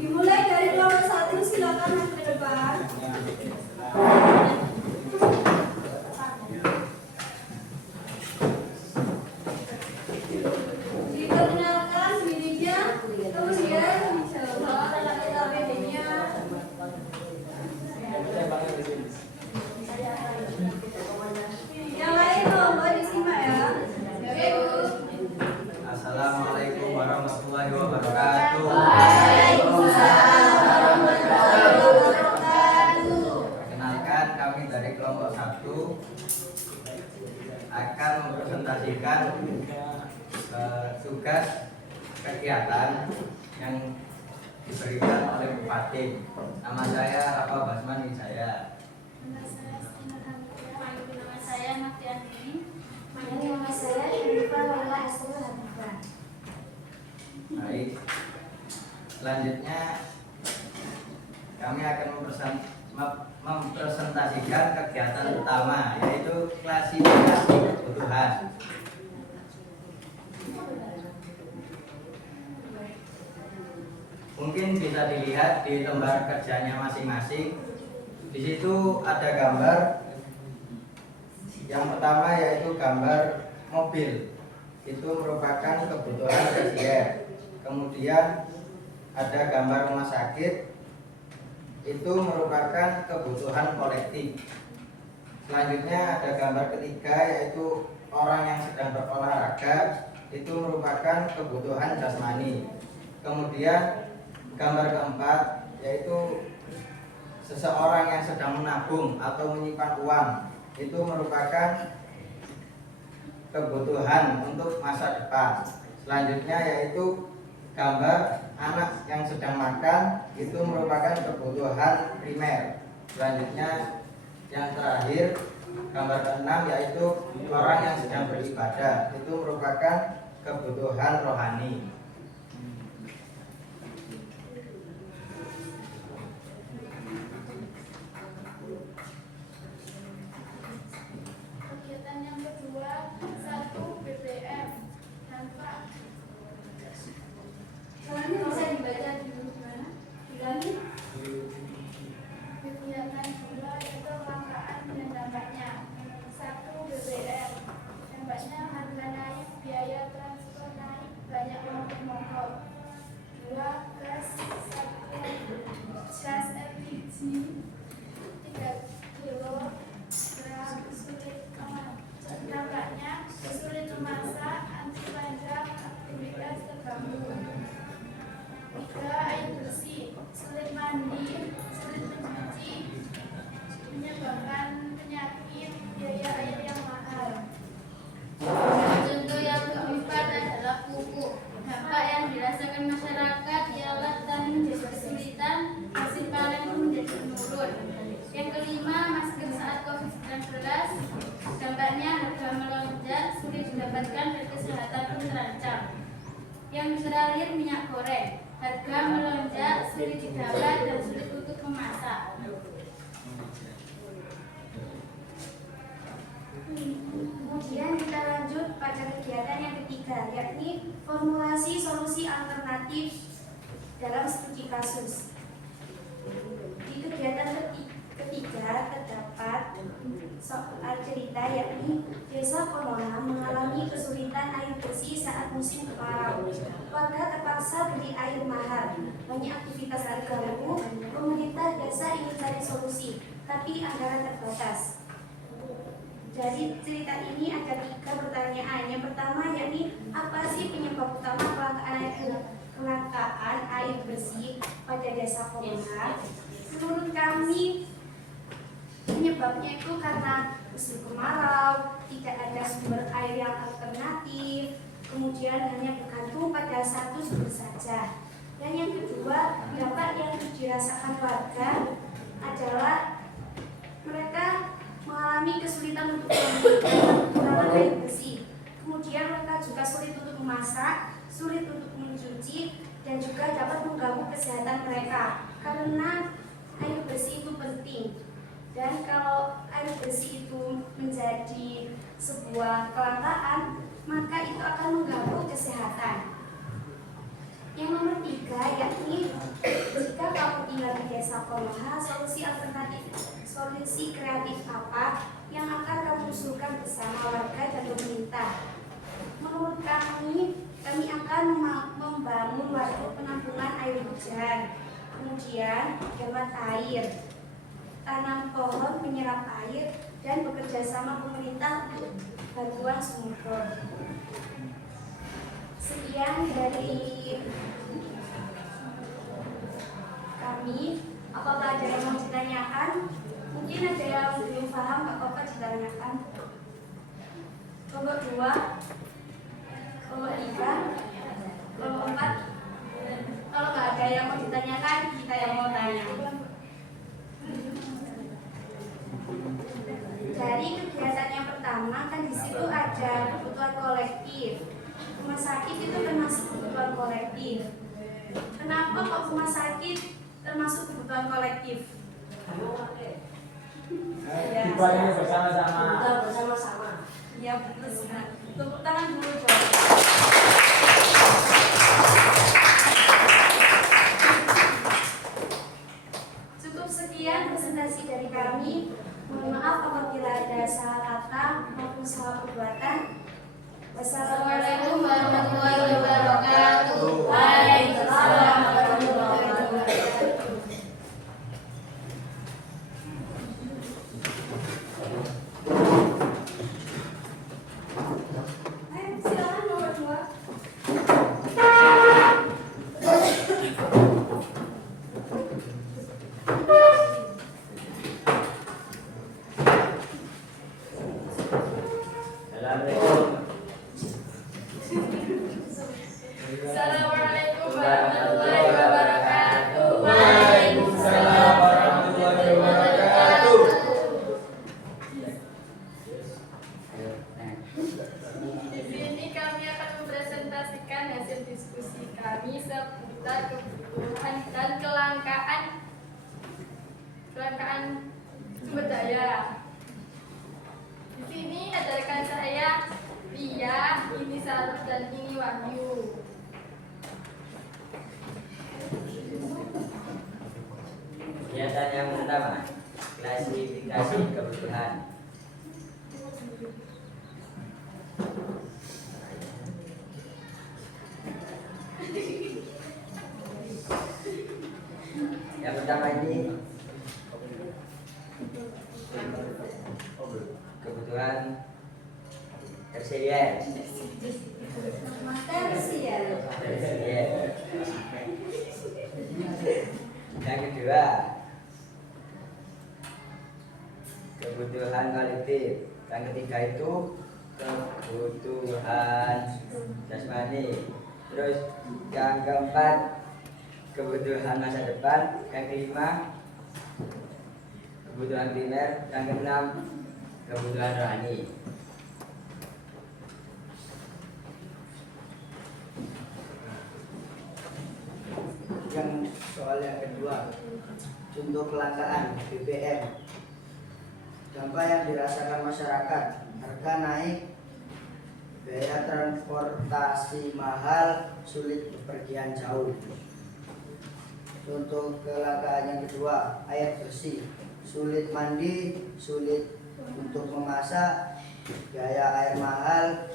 Dimulai dari kelompok 1, silakan ke depan. Diperkenalkan dirinya, kemudian dijawab ABCD-nya. Yang lain mohon disimak ya. Oke, Bu. Assalamualaikum warahmatullahi wabarakatuh. Waalaikumsalam warahmatullahi wabarakatuh. Perkenalkan, kami dari kelompok 1 akan mempresentasikan tugas kegiatan yang diberikan oleh Bupati. Nama saya Rafa Basman saya. Nama saya Matiani. Nama saya Syifa Laila Asrul Hanifah. Baik. Selanjutnya kami akan mempresentasikan kegiatan utama, yaitu klasifikasi kebutuhan. Mungkin bisa dilihat di lembar kerjanya masing-masing. Di situ ada gambar. Yang pertama yaitu gambar mobil. Itu merupakan kebutuhan tersier. Kemudian ada gambar rumah sakit. Itu merupakan kebutuhan kolektif. Selanjutnya ada gambar ketiga yaitu orang yang sedang berolahraga. Itu merupakan kebutuhan jasmani. Kemudian gambar keempat yaitu seseorang yang sedang menabung atau menyimpan uang. Itu merupakan kebutuhan untuk masa depan. Selanjutnya yaitu gambar anak yang sedang makan. Itu merupakan kebutuhan primer. Selanjutnya yang terakhir gambar keenam yaitu orang yang sedang beribadah. Itu merupakan kebutuhan rohani. Kegiatan yang kedua, 1 BBM. Dampak. Soalnya bisa dibaca dulu gimana? Dilangi. Kegiatan kedua itu kelangkaan dan dampaknya. 1 BBM. Dampaknya harga naik, biaya transport naik, banyak mogok. 2 gas LPG 3 kilogram sulit memasak. Dampaknya sulit memasak, anti panjang, aktivitas terganggu. 3 air bersih, sulit mandi, sulit mencuci, menyebabkan penyakit, biaya air yang mahal. Contoh yang keempat adalah pupuk. Dampak yang dirasakan masyarakat ialah petani menjadi kesulitan, hasil panen pun menjadi menurun. Yang kelima, masker saat COVID-19. Dampaknya harga melonjak, sulit didapatkan dan kesehatan pun terancam. Yang terakhir, minyak goreng. Harga melonjak, sulit didapat dan sulit untuk memasak. Kemudian kita lanjut pada kegiatan yang ketiga, yakni formulasi solusi alternatif dalam studi kasus. Di kegiatan ketiga terdapat soal cerita, yakni Desa Konoha mengalami kesulitan air bersih saat musim kemarau. Warga terpaksa beli air mahal, banyak aktivitas terganggu. Pemerintah desa ingin cari solusi, tapi anggaran terbatas. Dari cerita ini ada 3 pertanyaan. Yang pertama yakni apa sih penyebab utama kelangkaan air bersih pada Desa Konoha? Menurut kami penyebabnya itu karena musim kemarau, tidak ada sumber air yang alternatif, kemudian hanya bergantung pada satu sumber saja. Dan yang kedua, dampak yang dirasakan warga adalah mereka mengalami kesulitan untuk kekurangan air bersih. Kemudian mereka juga sulit untuk memasak, sulit untuk mencuci, dan juga dapat mengganggu kesehatan mereka karena air bersih itu penting. Dan kalau air bersih itu menjadi sebuah kelangkaan, maka itu akan mengganggu kesehatan. Yang nomor 3 yakni jika kamu tinggal di desa Konoha, solusi kreatif apa yang akan kamu usulkan bersama warga dan pemerintah? Menurut kami akan membangun waduk penampungan air hujan, kemudian hemat air, tanam pohon penyerap air, dan bekerja sama pemerintah untuk bantuan sumber. Sekian dari kami. Apakah ada yang mau ditanyakan? Mungkin ada yang belum paham apa-apa ditanyakan. Kelompok 2, kelompok 3, kelompok 4. Kalau nggak ada yang mau ditanyakan, kita yang mau tanya. Dari kegiatan yang pertama kan di situ ada kebutuhan kolektif. Rumah sakit itu termasuk kebutuhan kolektif. Kenapa kok rumah sakit termasuk kebutuhan kolektif? Dibayar bersama-sama. Bersama-sama. Iya betul sekali. Tepuk tangan dulu coba. Cukup sekian presentasi dari kami. Mohon maaf apabila ada salah kata maupun salah perbuatan. Wassalamualaikum warahmatullahi wabarakatuh. Waalaikumsalam warahmatullahi wabarakatuh. Silakan nomor 2. Assalamualaikum. Assalamualaikum warahmatullahi wabarakatuh. Waalaikumsalam warahmatullahi wabarakatuh. Di sini kami akan mempresentasikan hasil diskusi kami seputar kebutuhan dan kelangkaan sumber daya. Di sini ada rekan saya, Ria, ini Sarut, dan ini Wahyu. Kegiatan yang pertama, klasifikasi kebutuhan. Yang pertama ini kebutuhan tersier. Yang kedua, kebutuhan kolektif. Yang ketiga itu kebutuhan jasmani. Terus yang keempat, kebutuhan masa depan. Yang kelima, kebutuhan primer. Yang keenam, kebutuhan rohani. Yang soal yang kedua, contoh kelangkaan BBM. Dampak yang dirasakan masyarakat, harga naik, biaya transportasi mahal, sulit bepergian jauh. Contoh kelangkaan yang kedua, air bersih, sulit mandi, sulit untuk memasak, biaya air mahal,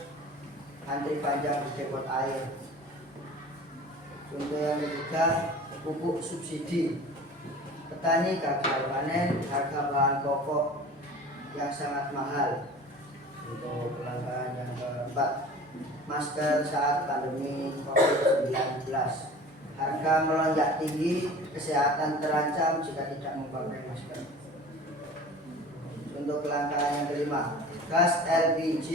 antri panjang di depot air. Contoh yang ketiga, pupuk subsidi, petani gagal panen, harga bahan pokok yang sangat mahal. Untuk kelangkaan yang keempat, masker saat pandemi COVID-19, harga melonjak tinggi, kesehatan terancam jika tidak memakai masker. Untuk kelangkaan yang kelima, gas LPG,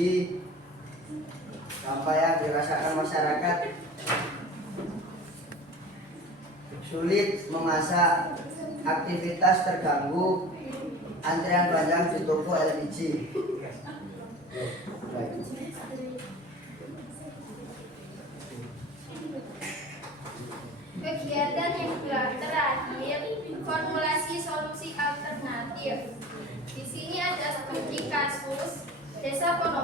dampak yang dirasakan masyarakat, sulit memasak, aktivitas terganggu, antrian panjang di toko LPG. Kegiatan yang terakhir, formulasi solusi alternatif. Di sini ada studi kasus Desa Konoha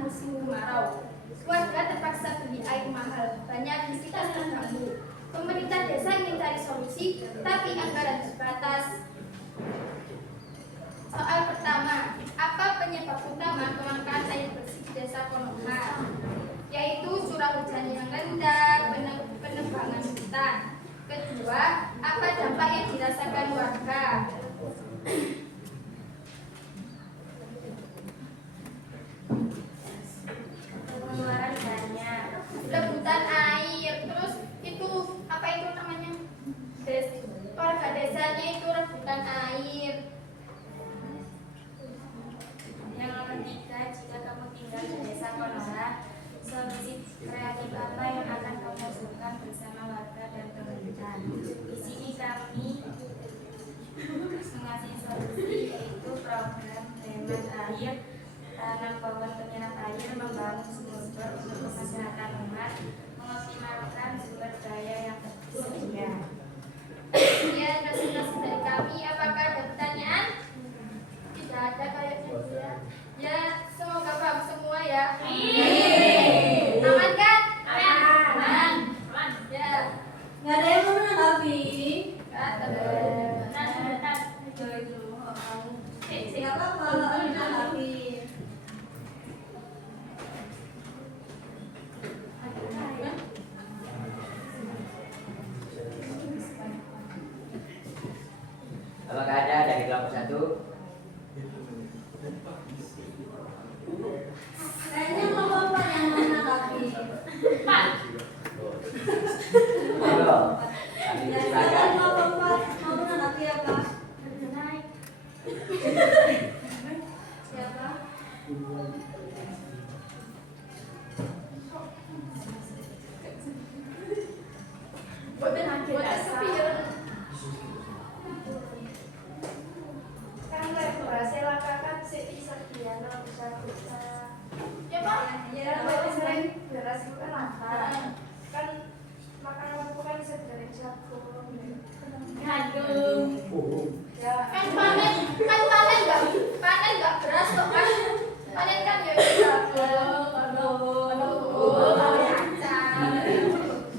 saat musim kemarau. Warga terpaksa beli air mahal, banyak aktivitas terganggu. Pemerintah desa ingin cari solusi, tapi anggaran terbatas. Soal pertama, apa penyebab utama kelangkaan air bersih di desa Konoha? Yaitu curah hujan yang rendah, penebangan hutan. Kedua, apa dampak yang dirasakan warga? Pengeluaran banyak. Rebutan air, terus itu apa itu namanya? Warga desanya itu rebutan air. Yang nomor 3, jika kamu tinggal di desa Konoha, solusi kreatif apa yang akan kamu usulkan bersama warga dan pemerintah? Di sini kami mengasih solusi, yaitu program hemat air, tanam pohon penyerap air, membangun sumur-sumur untuk kesehatan umat, mengoptimalkan sumber daya yang tersedia. Sekian presentasi dari kami. Apakah ada pertanyaan? Tidak ada kayaknya. Ya, semoga paham semua ya. Aman kan? Aman. Ya. Nggak ada yang mau menanggapi. Nggak apa-apa, menanggapi. Apakah ada dari kelompok 1? Kayaknya bapak yang mau menanggapi. Monggo. Kami Ya, silakan. silakan bapak mau menanggapi apa? Siapa? Kan kolaborasi lakukan sebisa diana bisa. Ya, Pak. Ya, kalau sering beras itu kan lapar. Kan makanan itu kan bisa dari jagung. Aduh. Ya, Kan panen nggak beras kok kan. Panen kan ya jagung, aduh, kacang.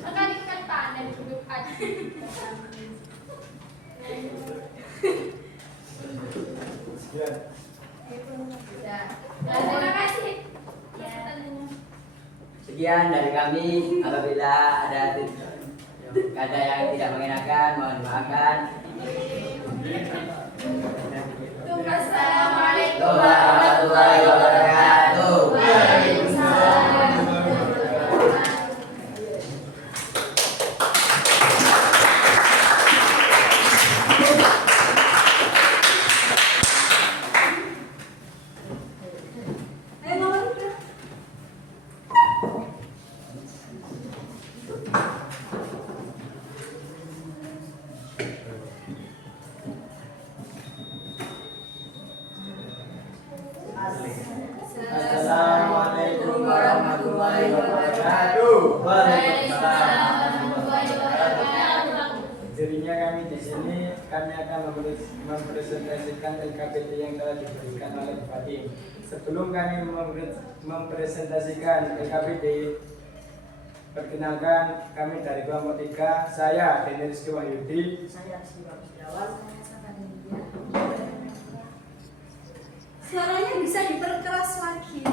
Kan ini kan panen duduk aja. Sekian. Ya. Terima kasih. Ya. Sekian dari kami. Apabila ada kata yang tidak mengenakan, mohon dimaafkan. Assalamualaikum warahmatullahi wabarakatuh. Waalaikumsalam. Ayo bapak Rika. Assalamualaikum warahmatullahi wabarakatuh. Jadinya kami di sini kami akan mempresentasikan LKPD yang telah diberikan oleh Bupati. Sebelum kami mempresentasikan LKPD, perkenalkan kami dari kelompok 3. Saya Deni Rizky Wahyudi. Suaranya bisa diperkeras lagi.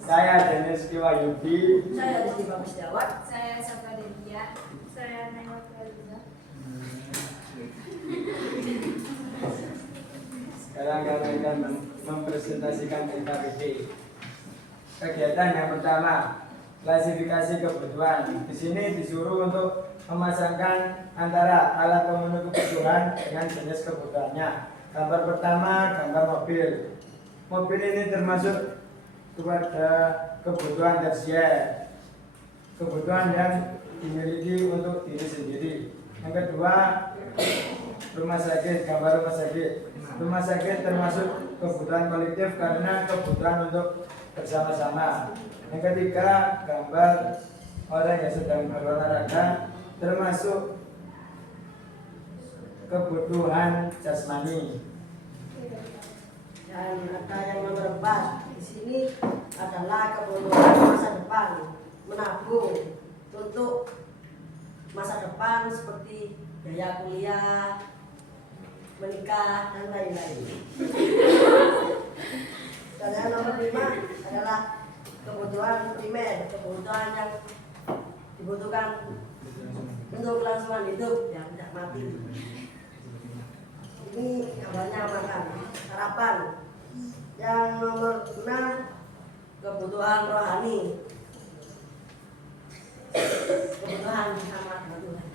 Saya Deni Rizky Wahyudi. Saya Rizky Bagus Jawat. saya Safa Delia. Saya Naiwat Waliza. Sekarang kami akan mempresentasikan LKPD. Kegiatan yang pertama, klasifikasi kebutuhan. Di sini disuruh untuk memasangkan antara alat pemenuh kebutuhan dengan jenis kebutuhannya. Gambar pertama, gambar mobil. Mobil ini termasuk kepada kebutuhan tersier, kebutuhan yang dimiliki untuk diri sendiri. Yang kedua, rumah sakit, gambar rumah sakit. Rumah sakit termasuk kebutuhan kolektif karena kebutuhan untuk bersama-sama. Yang ketiga, gambar orang yang sedang berolahraga termasuk kebutuhan jasmani. Dan ada yang nomor 4. Di sini adalah kebutuhan masa depan, menabung untuk masa depan seperti biaya kuliah, menikah, dan lain-lain. Dan yang nomor 5 adalah kebutuhan primer, kebutuhan yang dibutuhkan untuk kelangsungan hidup yang tidak mati. Ini gambarnya makan, sarapan. Yang nomor 6 kebutuhan rohani, kebutuhan bersama dengan Tuhan.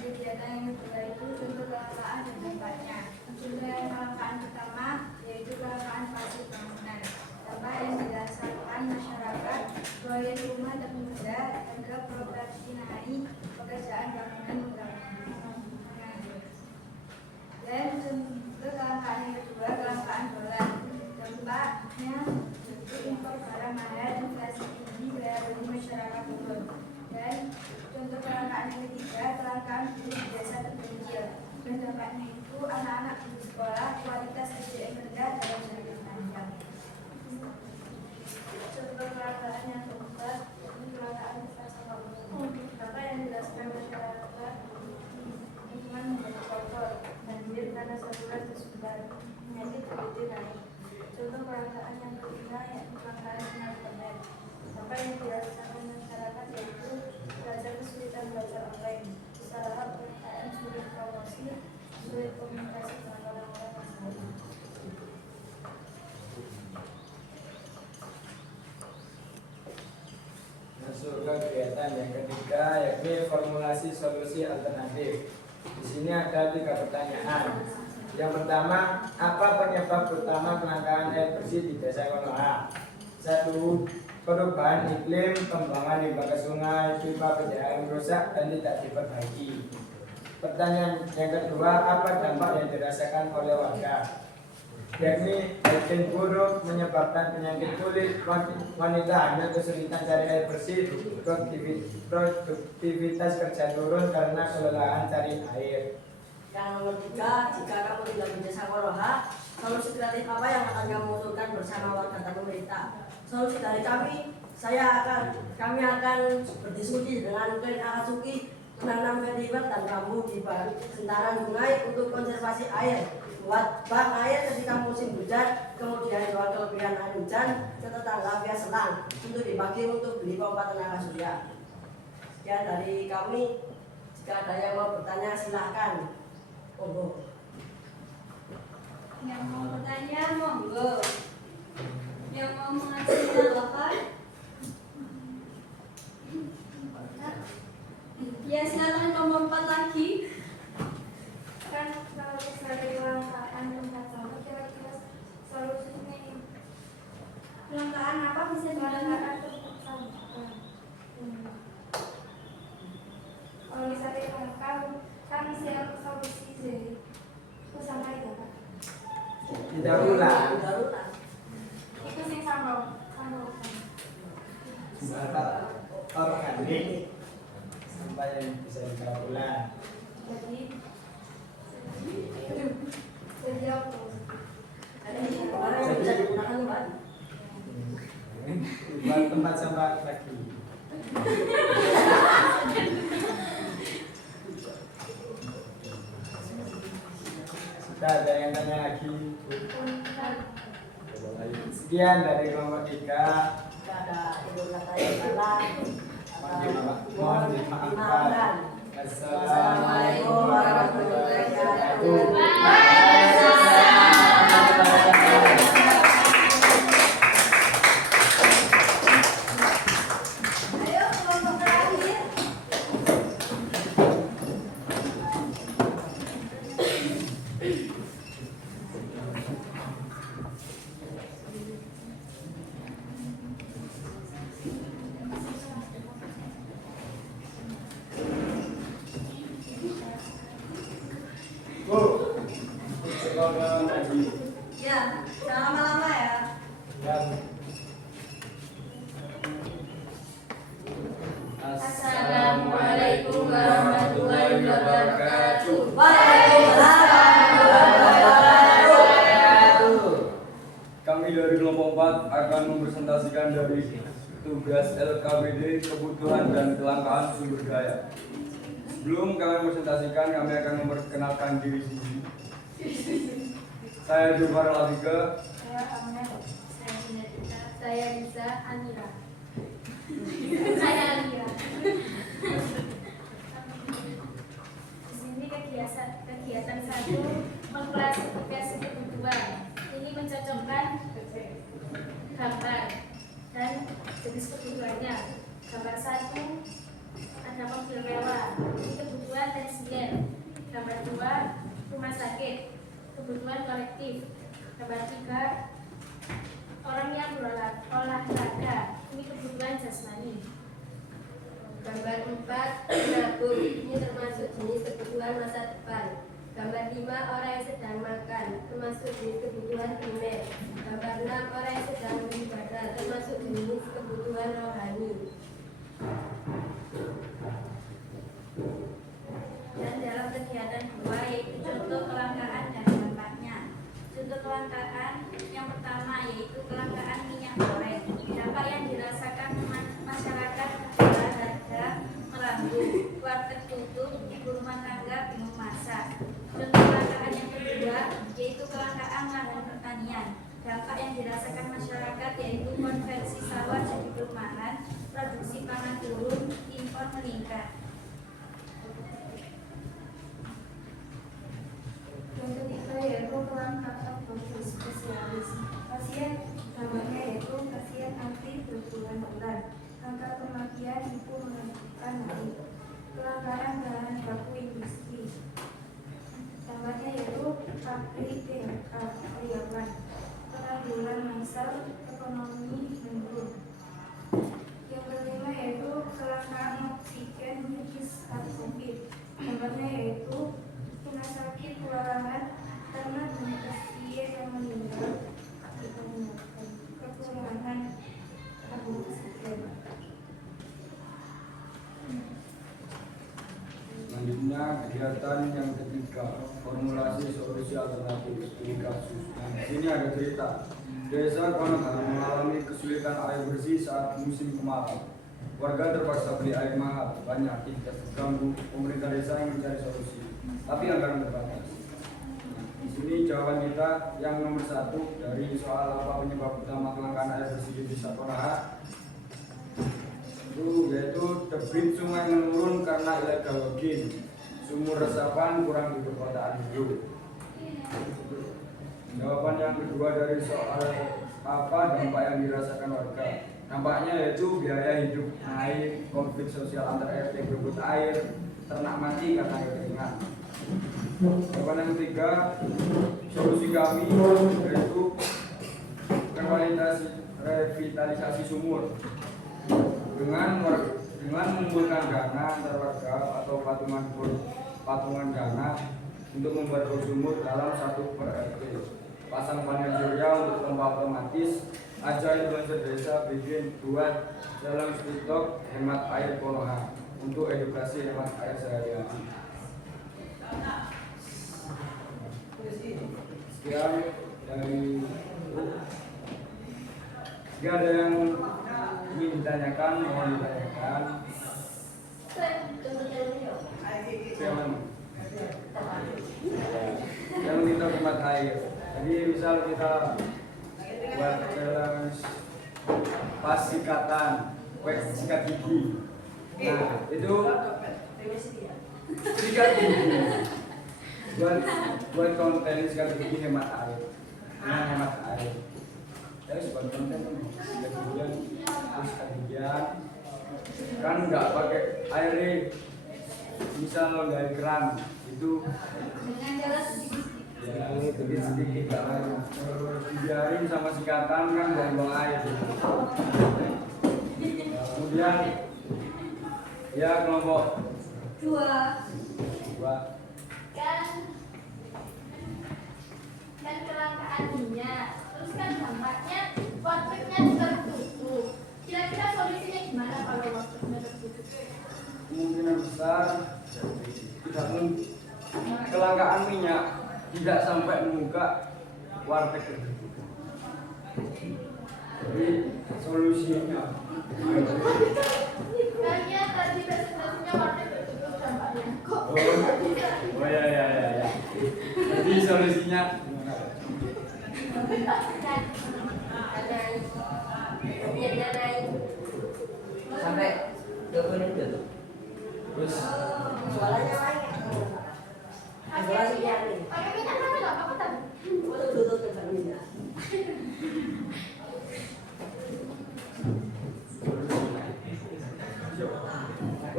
Kegiatan yang kedua itu contoh kelangkaan dan dampaknya. Contoh yang kelangkaan pertama yaitu kelangkaan fasilitas bangunan. Dampak yang dirasakan masyarakat, proyek rumah tertunda, harga properti naik, pekerjaan bangunan mengganggu. Dan contoh kelangkaan yang kedua kelangkaan dolar. Dampaknya yaitu impor barang mahal, inflasi tinggi, daya beli masyarakat turun. Dan contoh kelangkaan yang ketiga, kelangkaan guru di desa terpencil. Dan dampaknya itu anak-anak di sekolah, kualitas SDM rendah dalam jangka panjang. Contoh kelangkaan yang keempat, yaitu kelangkaan infrastruktur umum. Dampak yang dirasakan masyarakat, lingkungan menjadi kotor, banjir karena saluran tersumbat, penyakit TBC naik. Contoh kelangkaan yang kelima, yaitu kelangkaan internet. Dampak yang dirasakan masyarakat yaitu belajar kesulitan belajar online, usaha UMKM sulit promosi, sulit komunikasi dengan orang-orang tersebut. Masuk ke kegiatan yang ketiga, yakni formulasi solusi alternatif. Di sini ada 3 pertanyaan. Yang pertama, apa penyebab utama kelangkaan air bersih di Desa Konoha? 1. Perubahan iklim, pembuangan limbah ke sungai, pipa PDAM rusak dan tidak diperbaiki. Pertanyaan yang kedua, apa dampak yang dirasakan oleh warga? Yakni iklim buruk menyebabkan penyakit kulit, wanita hamil kesulitan cari air bersih, produktivitas kerja turun karena kelelahan cari air. Yang nomor 3, jika kamu tinggal di Desa Konoha, solusi kreatif apa yang akan kamu usulkan bersama warga dan pemerintah? Solusi dari kami akan berdiskusi dengan Klen Akatsuki, menanam vetiver dan bambu di bantaran sungai untuk konservasi air, buat bank air ketika musim hujan, kemudian jual kelebihan air hujan ke tetangga via selang untuk dibagi untuk beli pompa tenaga surya. Sekian dari kami. Jika ada yang mau bertanya silahkan. Monggo. Yang mau bertanya monggo. Yang mau mengajukan silakan. Ya silakan nomor 4 lagi. Kan kalau sebagai kelangkaan tempat sampah kira-kira solusinya ini kelangkaan apa bisa kelangkaan tempat sampah? Kalau misalnya kelangkaan kan bisa solusi dari usaha itu kan? Tidak ulang. Itu sih sama. Organik sampai yang bisa didaur ulang. Jadi apa? Ada orang yang bisa digunakan kembali. Buat tempat sampah lagi. Sudah ada yang tanya lagi? Sekian dari nomor 3. Jika ada ibu kata yang salah, Mohon dimaafkan. Assalamualaikum warahmatullahi wabarakatuh. Ayo kelompok terakhir. Bu, sekolah lagi. Ya, jangan lama-lama ya. Dan Assalamualaikum warahmatullahi wabarakatuh. Kami dari kelompok 4 akan mempresentasikan dari tugas LKBD kebutuhan dan kelangkaan sumber daya. Sebelum kami presentasikan, kami akan memperkenalkan diri sendiri. Saya Jumar Labika. Saya Amel. Saya Sinetita. Saya Lisa Anira. Saya Anira. Di sini kegiatan satu mengklasifikasi kebutuhan. Ini mencocokkan gambar dan jenis kebutuhannya. Gambar satu ada mobil mewah. Ini kebutuhan tensier. Gambar dua rumah sakit. Kebutuhan kolektif. Gambar tiga orang yang berolahraga. Ini kebutuhan jasmani. Gambar 4 menabung. Ini termasuk jenis kebutuhan masa depan. Gambar 5 orang yang sedang makan, termasuk jenis kebutuhan primer. Gambar 6 orang yang sedang beribadah, termasuk jenis kebutuhan rohani. Dan dalam kegiatan dua yaitu contoh kelangkaan dan dampaknya. Contoh kelangkaan yang pertama yaitu kelangkaan minyak goreng. Dampak yang dirasakan masyarakat adalah harga melambung, warteg tutup, ibu rumah tangga bingung masak. Contoh kelangkaan yang kedua yaitu kelangkaan lahan pertanian. Dampak yang dirasakan masyarakat yaitu konversi sawah jadi perumahan, produksi pangan turun, impor meningkat. Yang ketiga yaitu kelangkaan dokter spesialis. Pasien namanya yaitu pasien antri berbulan-bulan. Angka kematian ibu menunjukkan naik. Kelangkaan bahan baku industri. Tambahnya yaitu pabrik PHK karyawan. Pengangguran massal, ekonomi menurun. Yang kelima yaitu kelangkaan oksigen medis saat COVID. Tambahnya yaitu rumah sakit kewalahan karena banyak pasien yang meninggal akibat kekurangan tabung oksigen. Selanjutnya kegiatan yang ketiga, formulasi solusi alternatif studi kasus. Nah, di sini ada cerita. Desa Konogara mengalami kesulitan air bersih saat musim kemarau. Warga terpaksa beli air mahal, banyak aktivitas terganggu. Pemerintah desa yang mencari solusi, tapi anggaran terbatas. Di sini jawaban kita yang nomor 1 dari soal apa penyebab utama kelangkaan air bersih di desa Konogara, yaitu debit sungai menurun karena illegal logging. Sumur resapan kurang di perkotaan hidup. Jawaban yang kedua dari soal apa dampak yang dirasakan warga. Dampaknya yaitu biaya hidup naik, konflik sosial antar RT berebut air, ternak mati karena kekeringan. Jawaban yang ketiga, solusi kami yaitu revitalisasi sumur dengan mengumpulkan dana antar warga atau patungan dana untuk membuat sumur dalam 1 per RT. Pasang panel surya untuk pompa otomatis, aja influencer desa bikin buat dalam stok hemat air Konoha untuk edukasi hemat air sehari-hari. Sekian dari jika ada yang ingin ditanyakan, mohon ditanyakan. Yang kita hemat air. Jadi misal kita buat pas sikatan, sikat gigi. Nah, itu sikat gigi. Buat konten sikat gigi hemat air. Nah, hemat air. Saya buat konten sikat gigian, terus sikat gigian. Kan nggak pakai air, misal dari keran itu. Ya, sedikit lah. Dibiarin sama sikatan kan buang-buang air. Kemudian ya kelompok 2 kan kelangkaan minyak, terus kan dampaknya wartegnya tertutup. Kira-kira solusinya gimana kalau wartegnya tertutup? Kemungkinan besar kelangkaan minyak tidak sampai membuka warteg tersebut. Jadi solusinya Kayaknya tadi presentasinya warna tertutup dampaknya. Kok? oh ya. Jadi solusinya gimana? naik, biarnya naik. Sampai ke kuning dulu. Terus Suaranya naik. Suaranya naik. Pakai minyak mana nggak apa-apa tadi? Tutup dengan minyak.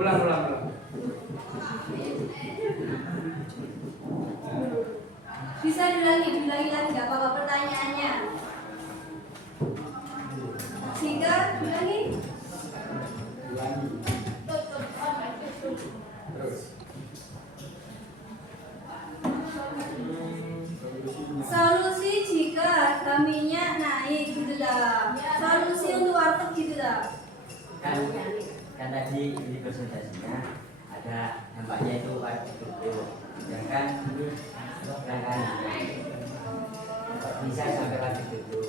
ulang. Bisa diulangi lagi nggak apa-apa pertanyaannya. Jika diulangi. Tutup. Terus Solusi jika harga minyak naik gitu dah. Solusi untuk warteg gitu dah. Kan tadi di presentasinya ada dampaknya itu warteg tutup. Sedangkan ini kelangkaan bisa sampai warteg tutup.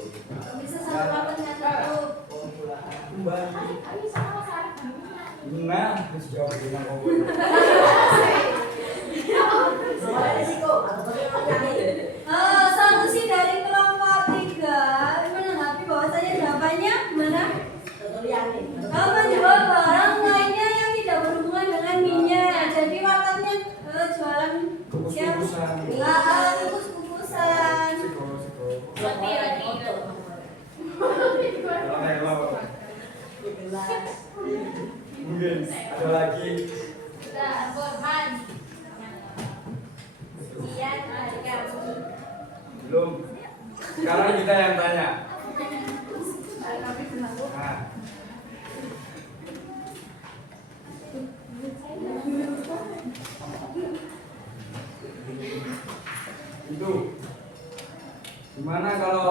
Bisa sampai wartegnya tutup. Ayo sama Sarah. Nah, terus jawab dengan Suaranya risiko atau bagaimana nih? Solusi dari kelompok 3 menanggapi bahwasanya jawabannya mana? Tutorial nih. Menjual barang lainnya yang tidak berhubungan dengan minyak. Jadi wartegnya jualan siapa? Kukus-kukusan. Mungkin ada lagi. Sudah, Borman. Sekian dari kami. Belum. Sekarang kita yang tanya. Nah. Itu gimana kalau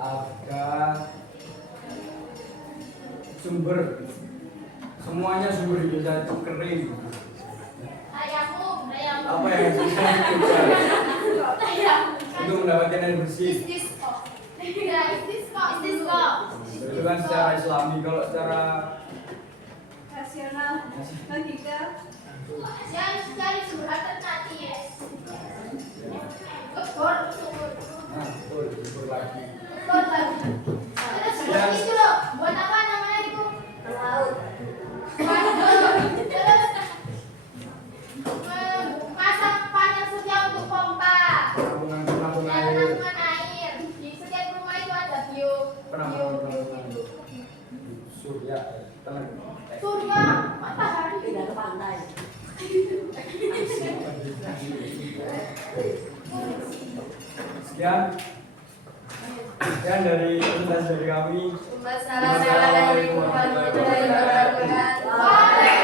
ada sumber, semuanya sumber Indonesia itu kering, Ayamum. apa yang bisa dikerjakan untuk mendapatkan air bersih? Istisqa. Istisqa. Itu kan secara Islami. Kalau secara Rasional, logika. Yang cari sumber alternatif. Kebor sumur. nah, betul, betul lagi. Kebor lagi. Terus buat itu loh. Buat apa namanya itu? Laut. Terus pasang panel surya untuk pompa. Penampungan Dan air. penampungan air. Di setiap rumah itu ada Penampungan surya. Tenang. surya matahari. Tidak ke pantai. Sekian dari presentasi dari kami. Wassalamualaikum warahmatullahi wabarakatuh.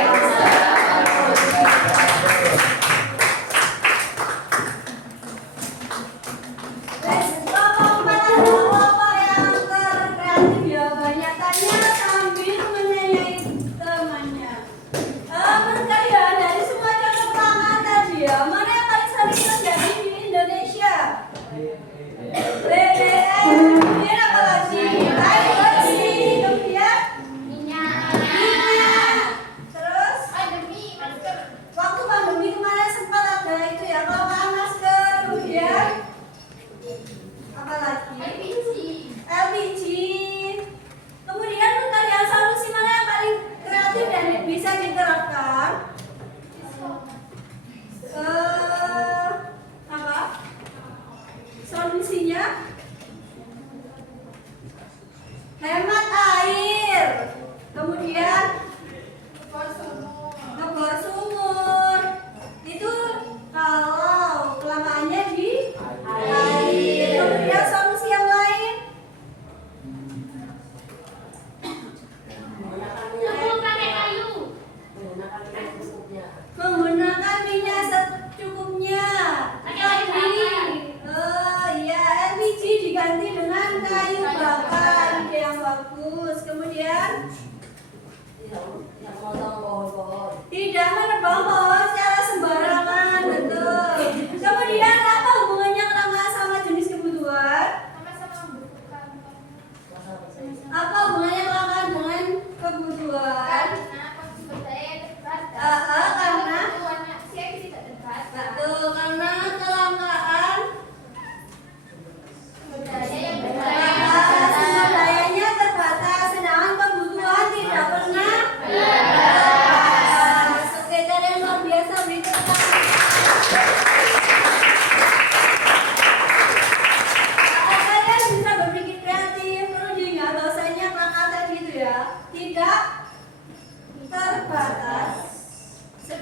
Kelompok yang terkreatif ya banyak tanya sambil menanyai temannya. Menurut kalian dari semua contoh tangan tadi ya, mana yang paling sering terjadi di Indonesia? BBM, kemudian apa lagi? Air bersih, kemudian Minyak. minyak,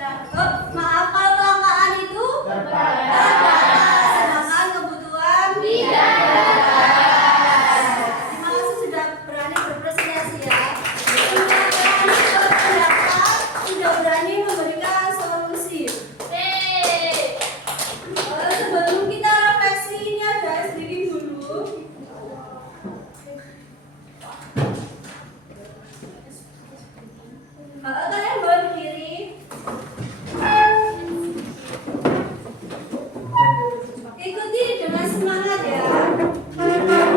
Maaf, kalau kelangkaan itu terbatas, sedangkan kebutuhan tidak terbatas. Terima kasih sudah berani berpresentasi ya. Pendapat sudah berani memberikan solusi. Sebelum kita refleksi, ini ada sedikit dulu. Kalian boleh berdiri. Ikuti dengan semangat ya. Bentar.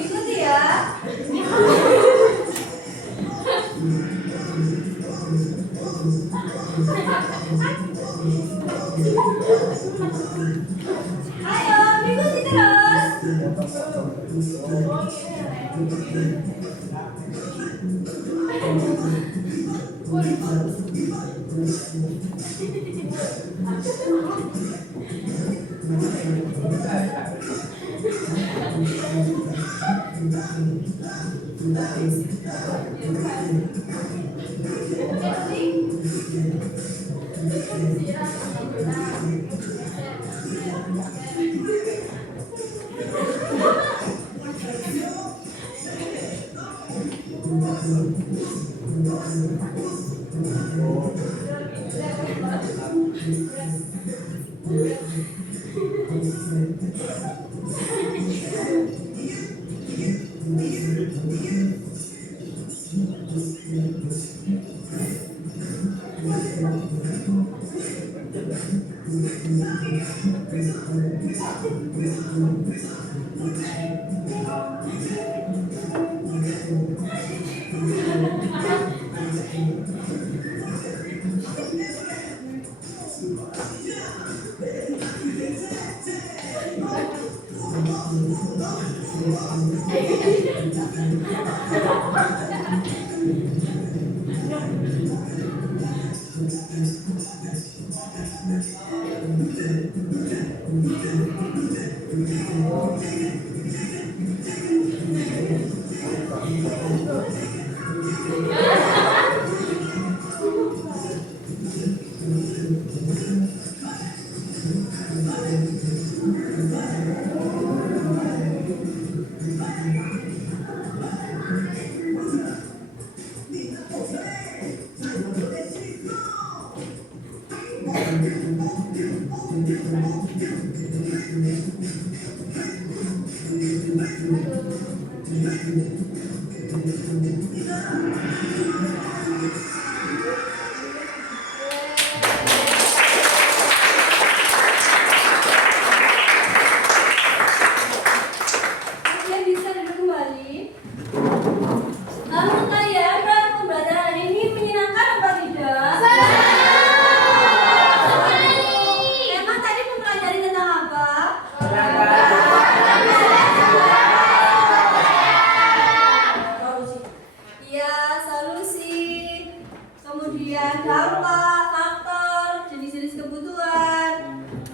Ikuti ya. Ayo, ikuti terus. Kalian bisa duduk kembali. Menurut kalian proses pembelajaran ini menyenangkan apa tidak? Emang tadi mempelajari tentang apa? Iya, solusi. Kemudian dampak, faktor, jenis-jenis kebutuhan.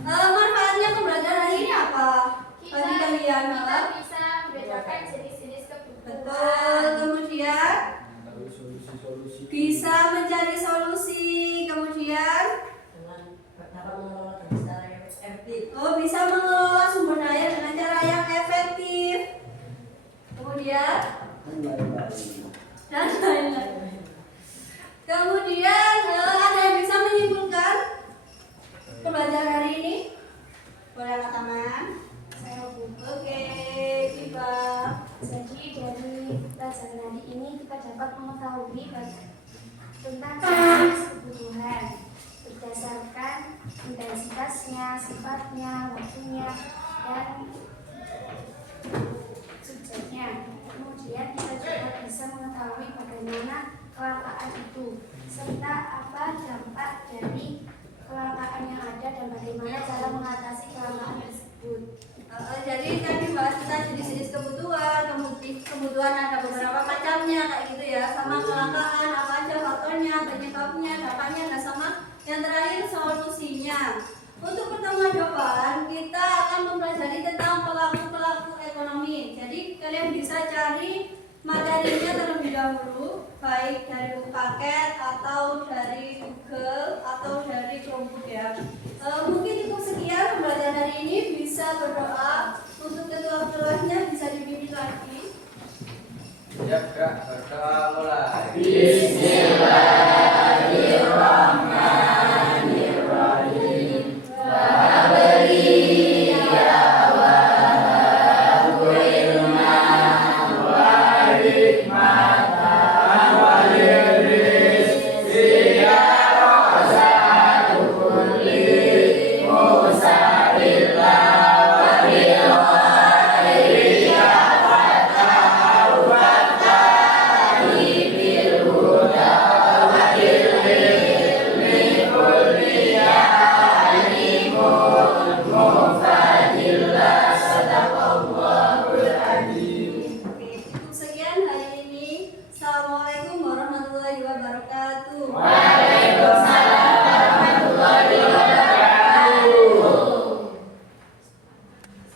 Manfaatnya pembelajaran hari ini apa? Bagi kalian, Kita bisa membedakan jenis-jenis kebutuhan. betul. Kemudian Solusi-solusi. bisa mencari solusi. Kemudian Dengan dapat mengelola dengan cara yang efektif. bisa mengelola sumber daya dengan cara yang efektif. Kemudian dan lain-lain. Kemudian ada yang bisa menyimpulkan pembelajaran hari ini? Boleh angkat tangan. Oke, Iba. Jadi dari pelajaran hari ini kita dapat mengetahui tentang jenis kebutuhan berdasarkan intensitasnya, sifatnya, waktunya, dan subjeknya. Kemudian kita juga bisa mengetahui bagaimana kelangkaan itu, serta apa dampak dari kelangkaan yang ada dan bagaimana cara mengatasi kelangkaan tersebut. kecelakaan, apa aja faktornya, penyebabnya, dampaknya, dan sama yang terakhir solusinya. Untuk pertemuan depan kita akan mempelajari tentang pelaku-pelaku ekonomi. Jadi kalian bisa cari materinya terlebih dahulu, baik dari buku paket atau dari Google atau dari Chromebook ya. Mungkin cukup sekian pembelajaran hari ini. Bisa berdoa